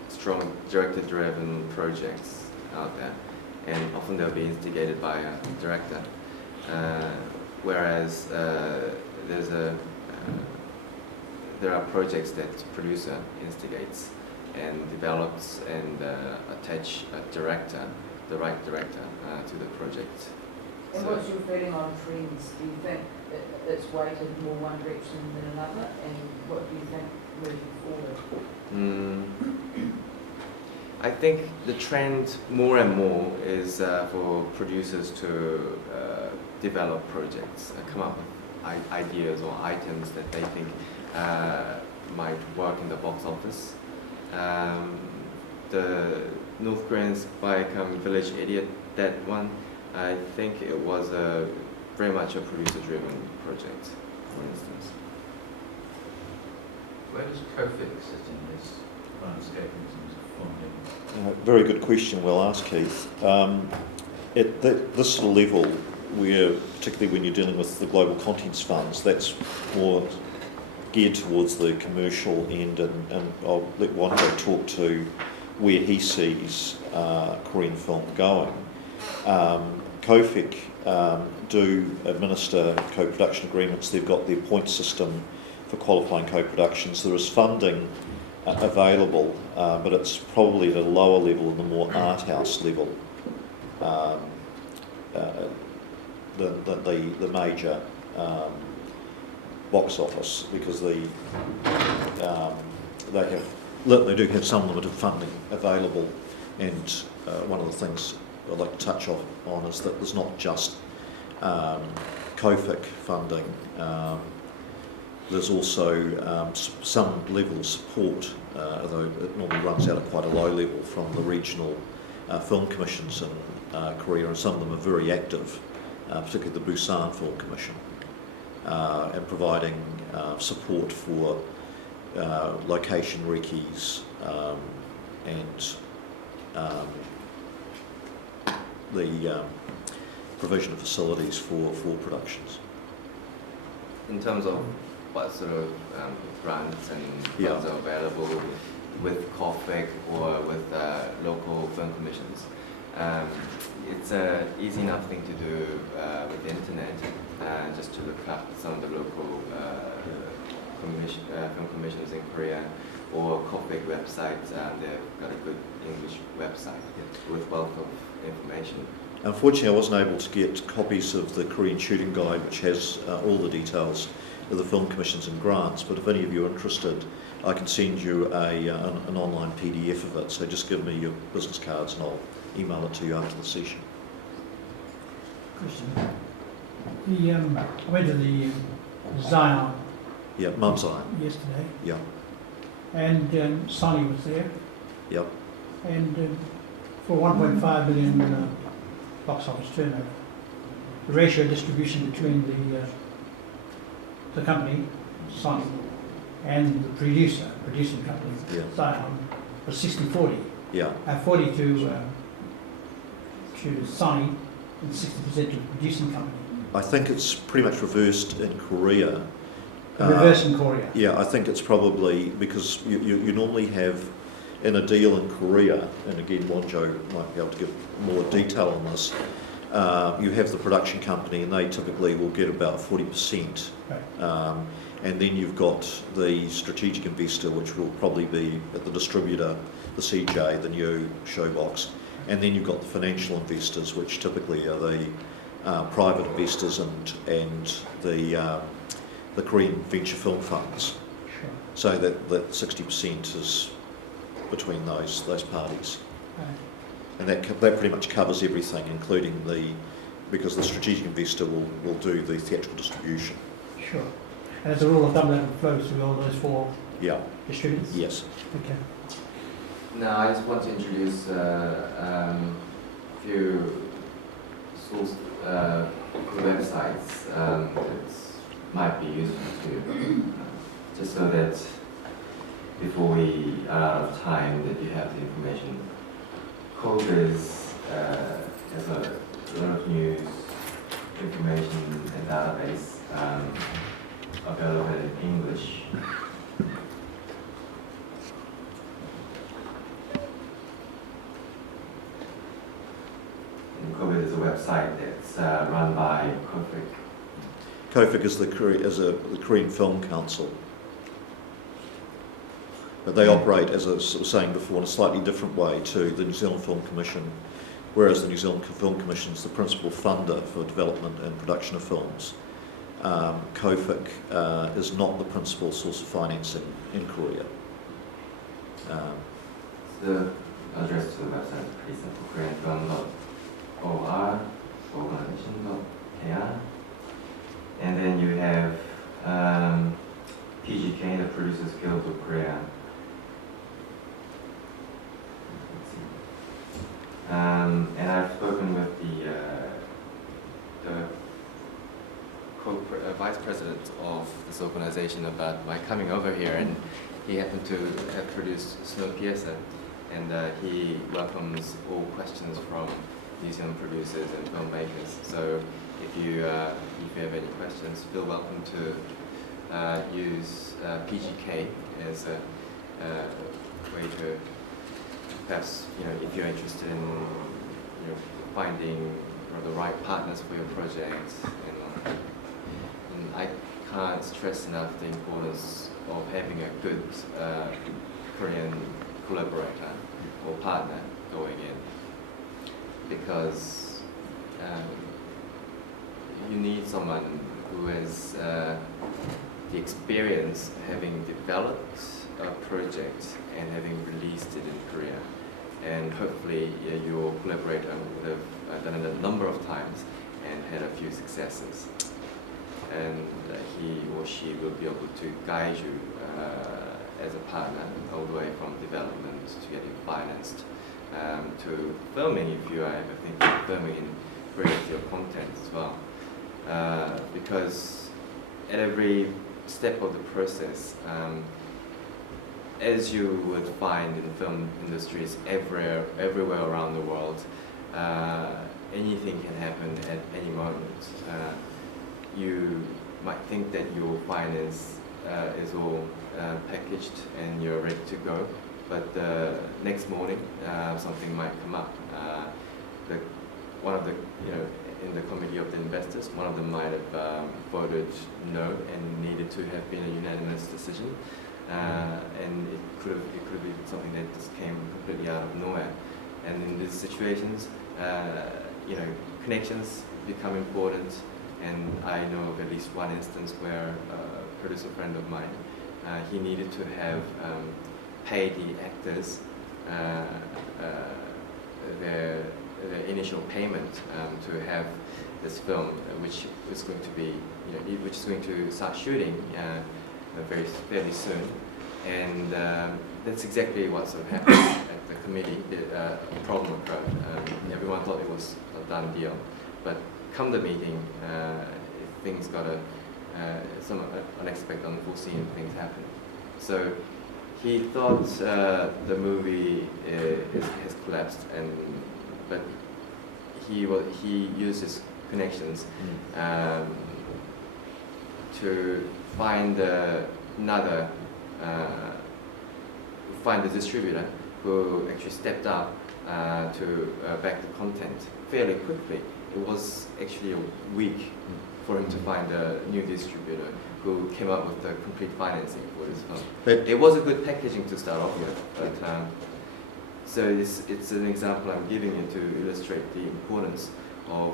strong director-driven projects out there, and often they'll be instigated by a director. Whereas there are projects that producer instigates and develops and attach a director, the right director, to the project. And what's your feeling on trends? Do you think that it's weighted more one direction than another? And what do you think moving forward? I think the trend more and more is for producers to develop projects, come up with ideas or items that they think might work in the box office. The North Koreans by Village Idiot, that one, I think it was very much a producer-driven project, for instance. Where does Kofik sit in this landscape in terms of funding? Very good question, well asked, Keith. At this sort of level, where particularly when you're dealing with the global contents funds, that's more geared towards the commercial end, and I'll let Wonjo talk to where he sees Korean film going. Kofik do administer co-production agreements. They've got their point system for qualifying co-productions. There is funding available, but it's probably at a lower level, in the more art house level, than the major box office, because they do have some limited funding available. And one of the things I'd like to touch on is that there's not just Kofik funding. There's also some level of support, although it normally runs out at quite a low level, from the regional film commissions in Korea, and some of them are very active, particularly the Busan Film Commission, and providing support for location recce's and the provision of facilities for productions. In terms of what sort of grants and funds are available with Kofik or with local film commissions, it's an easy enough thing to do with the internet, just to look up some of the local film commissions in Korea, or Kofik website. They've got a good English website with wealth of information. Unfortunately, I wasn't able to get copies of the Korean Shooting Guide, which has all the details of the film commissions and grants, but if any of you are interested, I can send you an online PDF of it, so just give me your business cards and I'll email it to you after the session. Question. I went to the Zion Mount Zion. yesterday. Yeah. And Sonny was there. Yep. And for 1.5 billion box office turnover, the ratio distribution between the company, Sony, and the producing company, Zion, was 60-40. Yeah. 40 to Sony and 60% to the producing company. I think it's pretty much reversed in Korea. Reversed in Korea? Yeah, I think it's probably because you normally have, in a deal in Korea, and again Wonjo might be able to give more detail on this, you have the production company and they typically will get about 40%. Right. And then you've got the strategic investor, which will probably be at the distributor, the CJ, the new Showbox, and then you've got the financial investors, which typically are the private investors and the Korean venture film funds. Sure. So that 60% is between those parties. Right. And that pretty much covers everything, including because the strategic investor will do the theatrical distribution. Sure. And as a rule of thumb, that flows through all those four distributors? Yes. Okay. Now, I just want to introduce a few source websites that might be useful to you, just so that before we are out of time, that you have the information. Kobe's has a lot of news, information, and database available in English. And Kobe is a website that's run by Kofik. Kofik is the Korean Film Council. But they operate, as I was saying before, in a slightly different way to the New Zealand Film Commission, whereas the New Zealand Film Commission is the principal funder for development and production of films. Kofik is not the principal source of financing in Korea. the address to the website is pretty simple, koreanfilm.or, organization.kr. And then you have PGK, the Producers Guild of Korea. And I've spoken with the vice president of this organization about my coming over here, and he happened to have produced Snowpiercer, and he welcomes all questions from museum producers and filmmakers. So if you have any questions, feel welcome to use PGK as a way to perhaps, if you're interested in finding the right partners for your project. And I can't stress enough the importance of having a good Korean collaborator or partner going in, because you need someone who has the experience having developed a project and having released it in Korea. And hopefully your collaborator would have done it a number of times and had a few successes. And he or she will be able to guide you as a partner all the way from development to getting financed to filming, if you are ever thinking of filming in Korea with your content as well. Because at every step of the process, as you would find in film industries everywhere around the world, anything can happen at any moment. You might think that your finance is all packaged and you're ready to go, but the next morning something might come up. One of the, in the committee of the investors, one of them might have voted no and needed to have been a unanimous decision. And it could have been something that just came completely out of nowhere. And in these situations, connections become important. And I know of at least one instance where a producer friend of mine, he needed to have paid the actors their initial payment to have this film, which is going to be, which is going to start shooting fairly soon, and that's exactly what sort of happened at the committee. A problem occurred. Everyone thought it was a done deal, but come the meeting, things got some unexpected, unforeseen things happened. So he thought the movie has collapsed, but he used his connections to find find a distributor who actually stepped up to back the content fairly quickly. It was actually a week for him to find a new distributor who came up with the complete financing for this film. It was a good packaging to start off with, but so it's an example I'm giving you to illustrate the importance of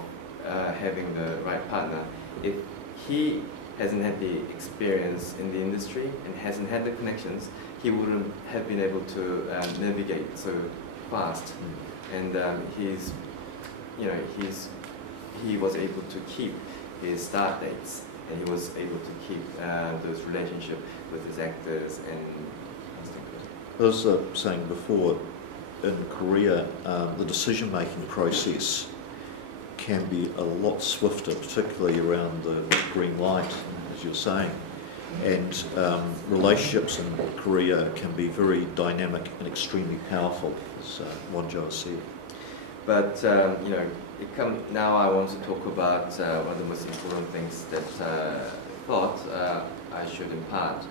having the right partner. If he hasn't had the experience in the industry and hasn't had the connections, he wouldn't have been able to navigate so fast. And he was able to keep his start dates, and he was able to keep those relationships with his actors and stuff like that. I was saying before, in Korea, the decision-making process can be a lot swifter, particularly around the green light, as you're saying. And relationships in Korea can be very dynamic and extremely powerful, as Wonjo said. But now I want to talk about one of the most important things that I thought I should impart.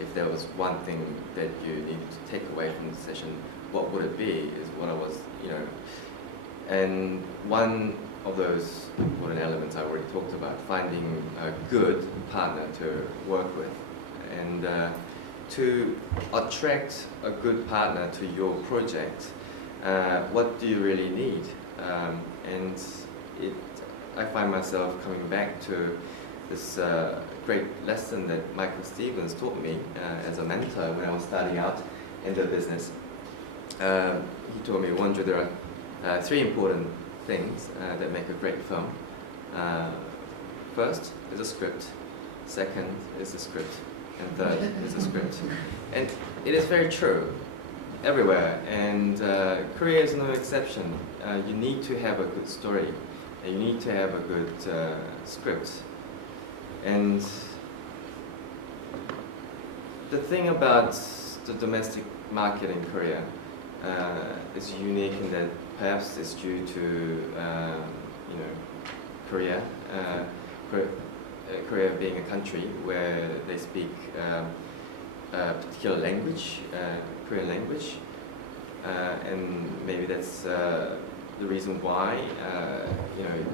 If there was one thing that you need to take away from the session, what would it be? Is what I was, and one of those important elements I already talked about, finding a good partner to work with. And to attract a good partner to your project, what do you really need? And I find myself coming back to this great lesson that Michael Stevens taught me as a mentor when I was starting out in the business. he told me, Wonjo, there are three important things that make a great film. First is a script, second is a script, and third is a script. And it is very true everywhere, and Korea is no exception. You need to have a good story, and you need to have a good script. And the thing about the domestic market in Korea is unique in that perhaps it's due to Korea, Korea being a country where they speak a particular language, Korean language, and maybe that's the reason why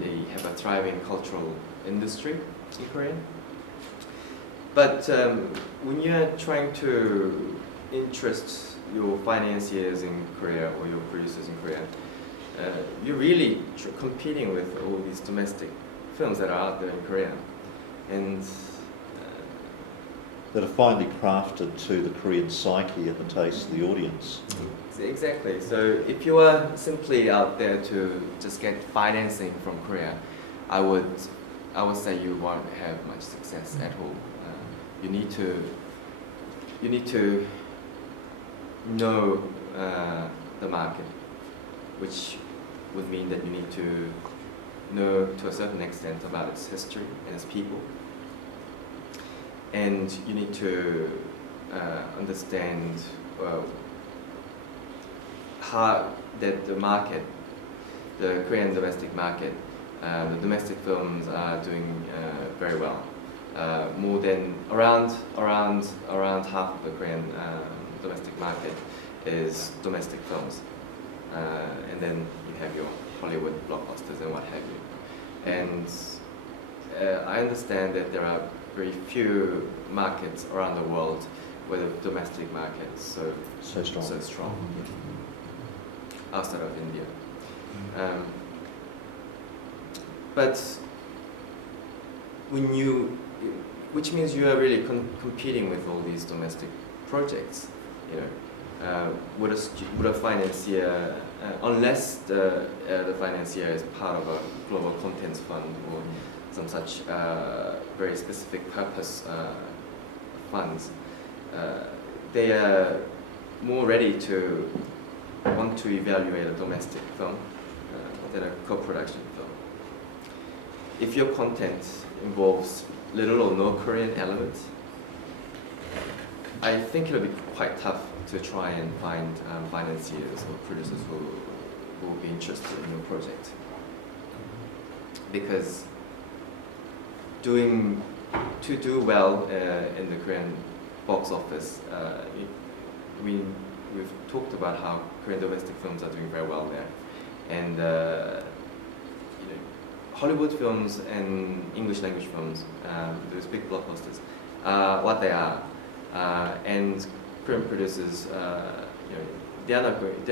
they have a thriving cultural industry in Korea. But when you're trying to interest your financiers in Korea or your producers in Korea, you're really competing with all these domestic films that are out there in Korea, and that are finely crafted to the Korean psyche and the taste of the audience. Exactly. So if you are simply out there to just get financing from Korea, I would say you won't have much success at all. You need to know the market, which would mean that you need to know to a certain extent about its history and its people. And you need to understand how that the market, the Korean domestic market, the domestic films are doing very well. More than around half of the Korean domestic market is domestic films, and then you have your Hollywood blockbusters and what have you. And I understand that there are very few markets around the world where the domestic market is so strong. Outside of India. But which means you are really competing with all these domestic projects, would a financier, unless the financier is part of a global contents fund or some such very specific purpose funds, they are more ready to want to evaluate a domestic film than a co-production film. If your content involves little or no Korean elements, I think it'll be quite tough to try and find financiers or producers who will be interested in your project. Because to do well in the Korean box office, we've talked about how Korean domestic films are doing very well there, and Hollywood films and English language films, those big blockbusters, what they are, and Korean producers, they are not going.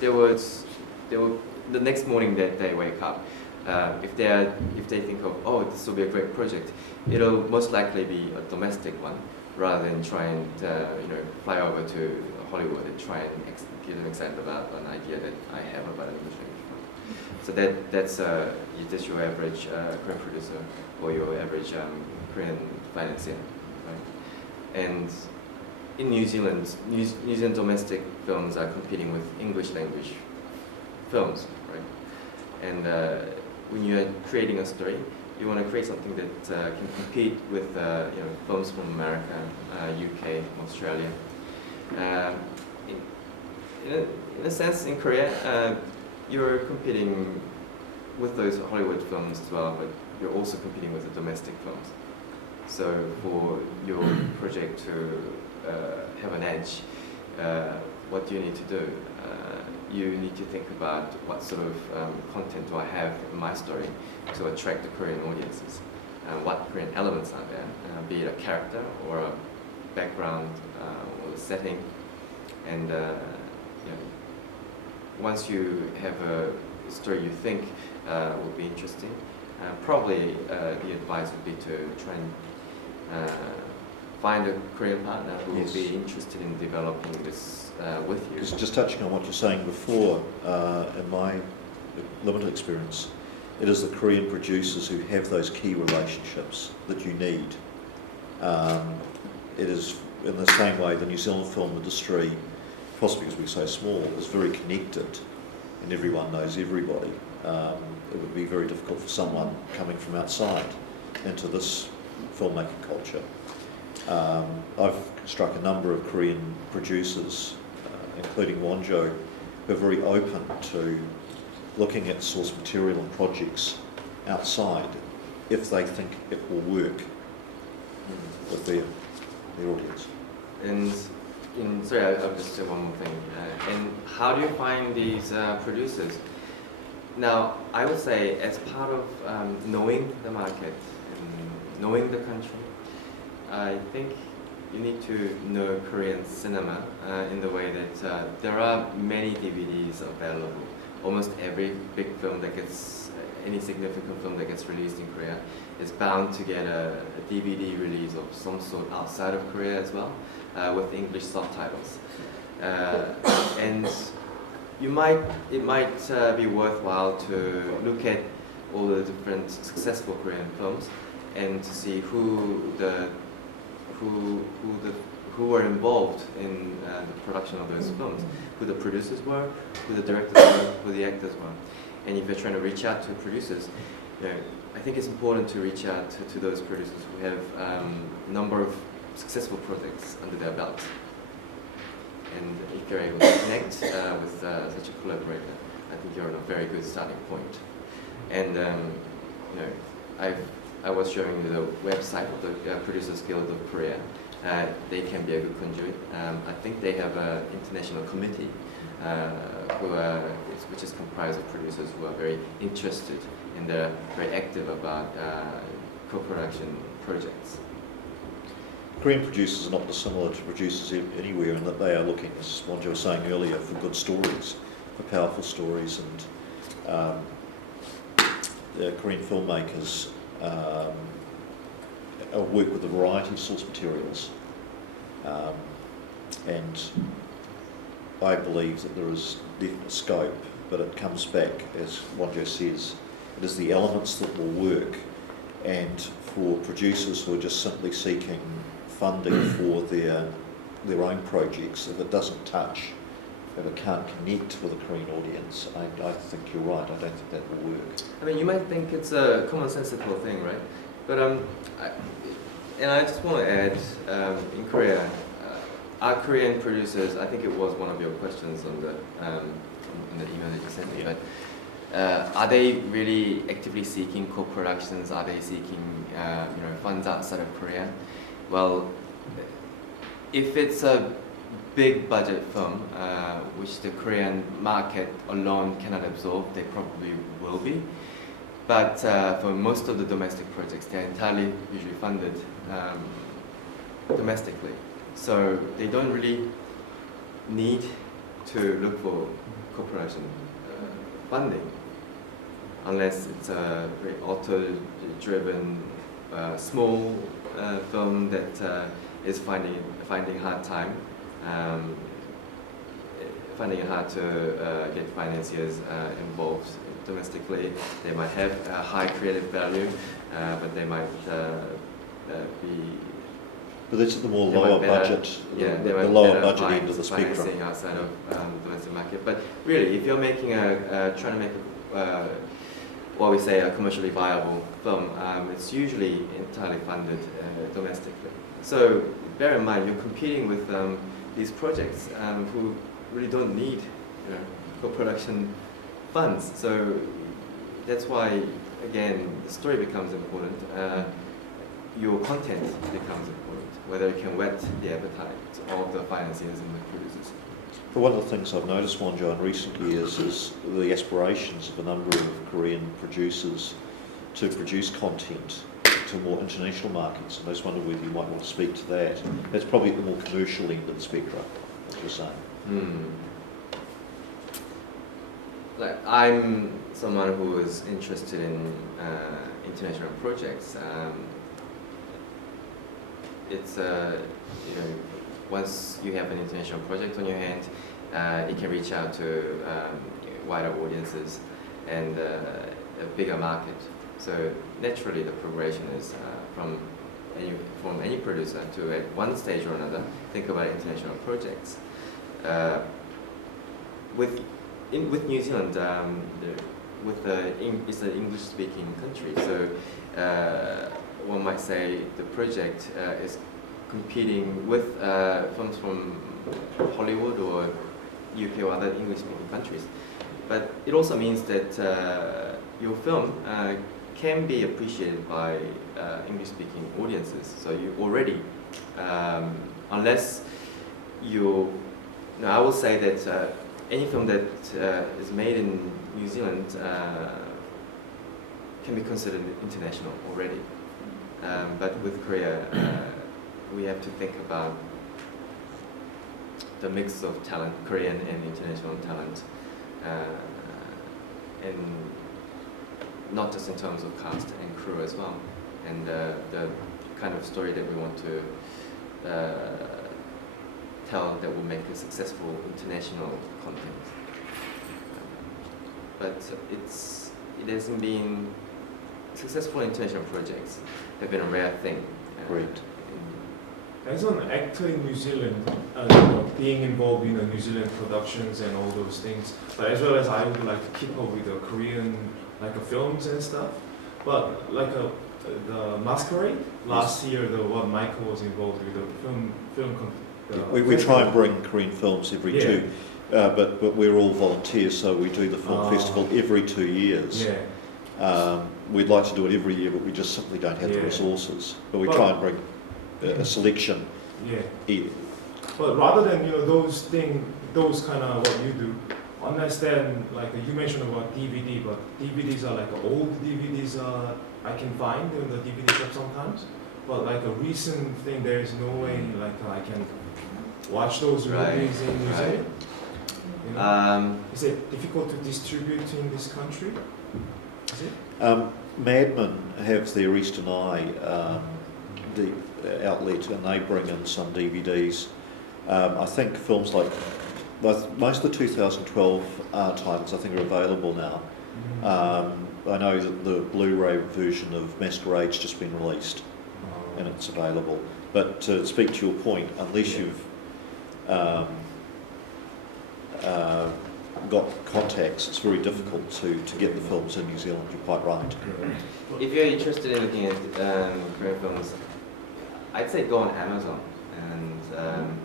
They will the next morning that they wake up. If they think of, oh, this will be a great project, it'll most likely be a domestic one, rather than try and fly over to Hollywood and try and get them excited about an idea that I have about an English language film. So that's your average Korean producer or your average Korean financier, right? And in New Zealand, New Zealand domestic films are competing with English language films, right? And when you're creating a story, you want to create something that can compete with films from America, UK, Australia. In a sense, in Korea, you're competing with those Hollywood films as well, but you're also competing with the domestic films. So for your project to have an edge, what do you need to do? You need to think about what sort of content do I have in my story to attract the Korean audiences, and what Korean elements are there, be it a character or a background or the setting. And once you have a story you think will be interesting, probably the advice would be to try and find a Korean partner who Yes. will be interested in developing this with you. Because just touching on what you're saying before, in my limited experience, it is the Korean producers who have those key relationships that you need. It is in the same way the New Zealand film industry, possibly because we're so small, is very connected and everyone knows everybody. It would be very difficult for someone coming from outside into this filmmaking culture. I've struck a number of Korean producers, including Wonjo, who are very open to looking at source material and projects outside if they think it will work with their audience. And sorry, I'll just say one more thing. And how do you find these producers? Now, I would say as part of knowing the market and knowing the country, I think you need to know Korean cinema in the way that there are many DVDs available. Almost every big film that gets, any significant film that gets released in Korea is bound to get a DVD release of some sort outside of Korea as well, with English subtitles. And it might be worthwhile to look at all the different successful Korean films and to see who were involved in the production of those films, who the producers were, who the directors were, who the actors were. And if you're trying to reach out to producers, you know, I think it's important to reach out to those producers who have a number of successful projects under their belt. And if you're able to connect with such a collaborator, I think you're on a very good starting point. And you know, I was showing you the website of the Producers Guild of Korea. They can be a good conduit. I think they have an international committee which is comprised of producers who are very interested and they're very active about co-production projects. Korean producers are not dissimilar to producers anywhere in that they are looking, as Wonjo was saying earlier, for good stories, for powerful stories, and the Korean filmmakers work with a variety of source materials, and I believe that there is definite scope, but it comes back, as Wonjo says, it is the elements that will work, and for producers who are just simply seeking funding for their own projects, if it doesn't touch, if it can't connect with a Korean audience, I think you're right, I don't think that will work. I mean, you might think it's a commonsensical thing, right? But I just want to add, in Korea, our Korean producers, I think it was one of your questions on the email that you sent me, but are they really actively seeking co-productions? Are they seeking funds outside of Korea? Well, if it's a big budget film, which the Korean market alone cannot absorb, they probably will be. But for most of the domestic projects, they're entirely usually funded domestically. So they don't really need to look for co-production funding unless it's a very author-driven small film that is finding hard time, finding it hard to get financiers involved domestically. They might have a high creative value, but they might be. But that's at the more lower budget, the lower budget end of the spectrum. Outside of the domestic market. But really, if you're making trying to make what we say a commercially viable film, it's usually entirely funded domestically. So bear in mind, you're competing with these projects who really don't need co-production funds. So that's why, again, the story becomes important. Your content becomes important, whether it can whet the appetite of the financiers and the producers. But one of the things I've noticed, Wonjo, in recent years is the aspirations of a number of Korean producers to produce content to more international markets. And I just wonder whether you might want to speak to that. That's probably at the more commercial end of the spectrum, what you're saying. Like, I'm someone who is interested in international projects. it's once you have an international project on your hand, it can reach out to wider audiences and a bigger market. So naturally, the progression is from any producer to at one stage or another think about international projects. With New Zealand, it's an English-speaking country, so one might say the project is competing with films from Hollywood or UK or other English-speaking countries. But it also means that your film can be appreciated by English-speaking audiences. So you already, unless I will say that any film that is made in New Zealand can be considered international already. But with Korea, we have to think about the mix of talent, Korean and international talent, and not just in terms of cast and crew as well, and the kind of story that we want to tell that will make a successful international content. But it hasn't been successful international projects have been a rare thing. Great. As an actor in New Zealand, being involved in the New Zealand productions and all those things, but as well as I would like to keep up with the Korean films and stuff. But the Masquerade last year, what Michael was involved with the film. We try and bring Korean films every two, but we're all volunteers, so we do the film festival every 2 years. Yeah. We'd like to do it every year, but we just simply don't have the resources. But we try and bring a selection. Yeah. But rather than those kind of what you do, unless then you mentioned about DVD, but DVDs are old DVDs I can find in the DVD shop sometimes. But a recent thing, there is no way I can watch those movies in New Zealand. Is it difficult to distribute in this country? Is it? Mad Men have their Eastern Eye the outlet, and they bring in some DVDs. I think films like most of the 2012 titles I think are available now. I know that the Blu-ray version of Masquerade's just been released, and it's available. But to speak to your point, unless you've got contacts, it's very difficult to get the films in New Zealand. You're quite right. If you're interested in looking at Korean films, I'd say go on Amazon and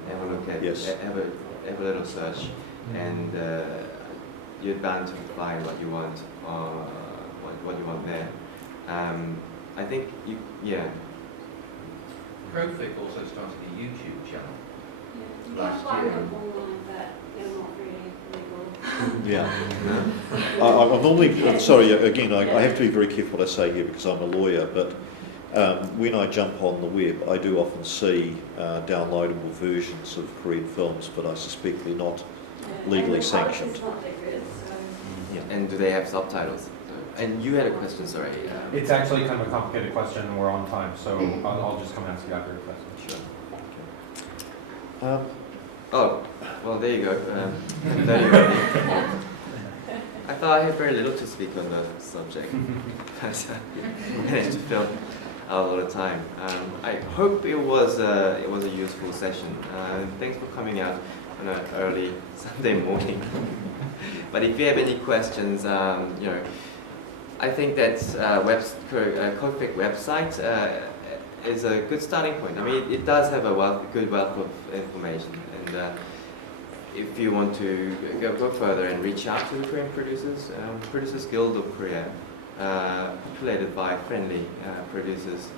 have a look at have a little search, and you're bound to find what you want what you want there. I think Profic also started a YouTube channel. You can find them online, but they're not really legal. Yeah. I'm normally, sorry, again, I have to be very careful what I say here because I'm a lawyer, but when I jump on the web, I do often see downloadable versions of Korean films, but I suspect they're not legally sanctioned. And do they have subtitles? And you had a question, sorry. It's actually kind of a complicated question, and we're on time, so I'll just come and ask you after your question. Sure. Oh, well, there you go. There you go. I thought I had very little to speak on the subject, but I managed to fill a lot of time. I hope it was a useful session. Thanks for coming out on an early Sunday morning. But if you have any questions, I think that Kofic website is a good starting point. I mean, it does have a good wealth of information, and if you want to go further and reach out to the Korean producers, Producers Guild of Korea, populated by friendly producers.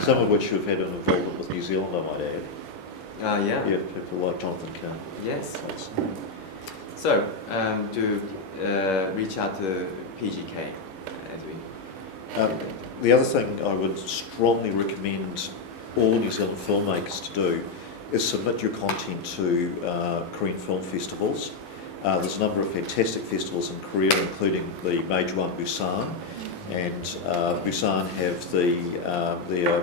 Some of which have had an involvement with New Zealand, I might add. Yeah, people like Jonathan Kern. Yes. So, do reach out to PGK as we. The other thing I would strongly recommend all New Zealand filmmakers to do is submit your content to Korean film festivals. There's a number of fantastic festivals in Korea, including the major one, Busan, and Busan have their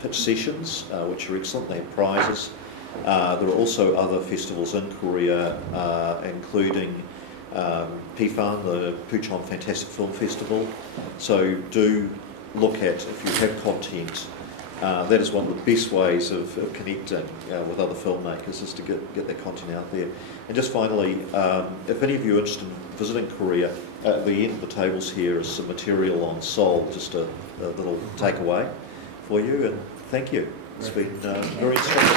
pitch sessions, which are excellent. They have prizes. There are also other festivals in Korea, including PFAN, the Puchon Fantastic Film Festival. So do look at, if you have content, that is one of the best ways of connecting with other filmmakers, is to get that content out there. And just finally, if any of you are interested in visiting Korea, at the end of the tables here is some material on Seoul, just a little takeaway for you, and thank you. It's been very instructive.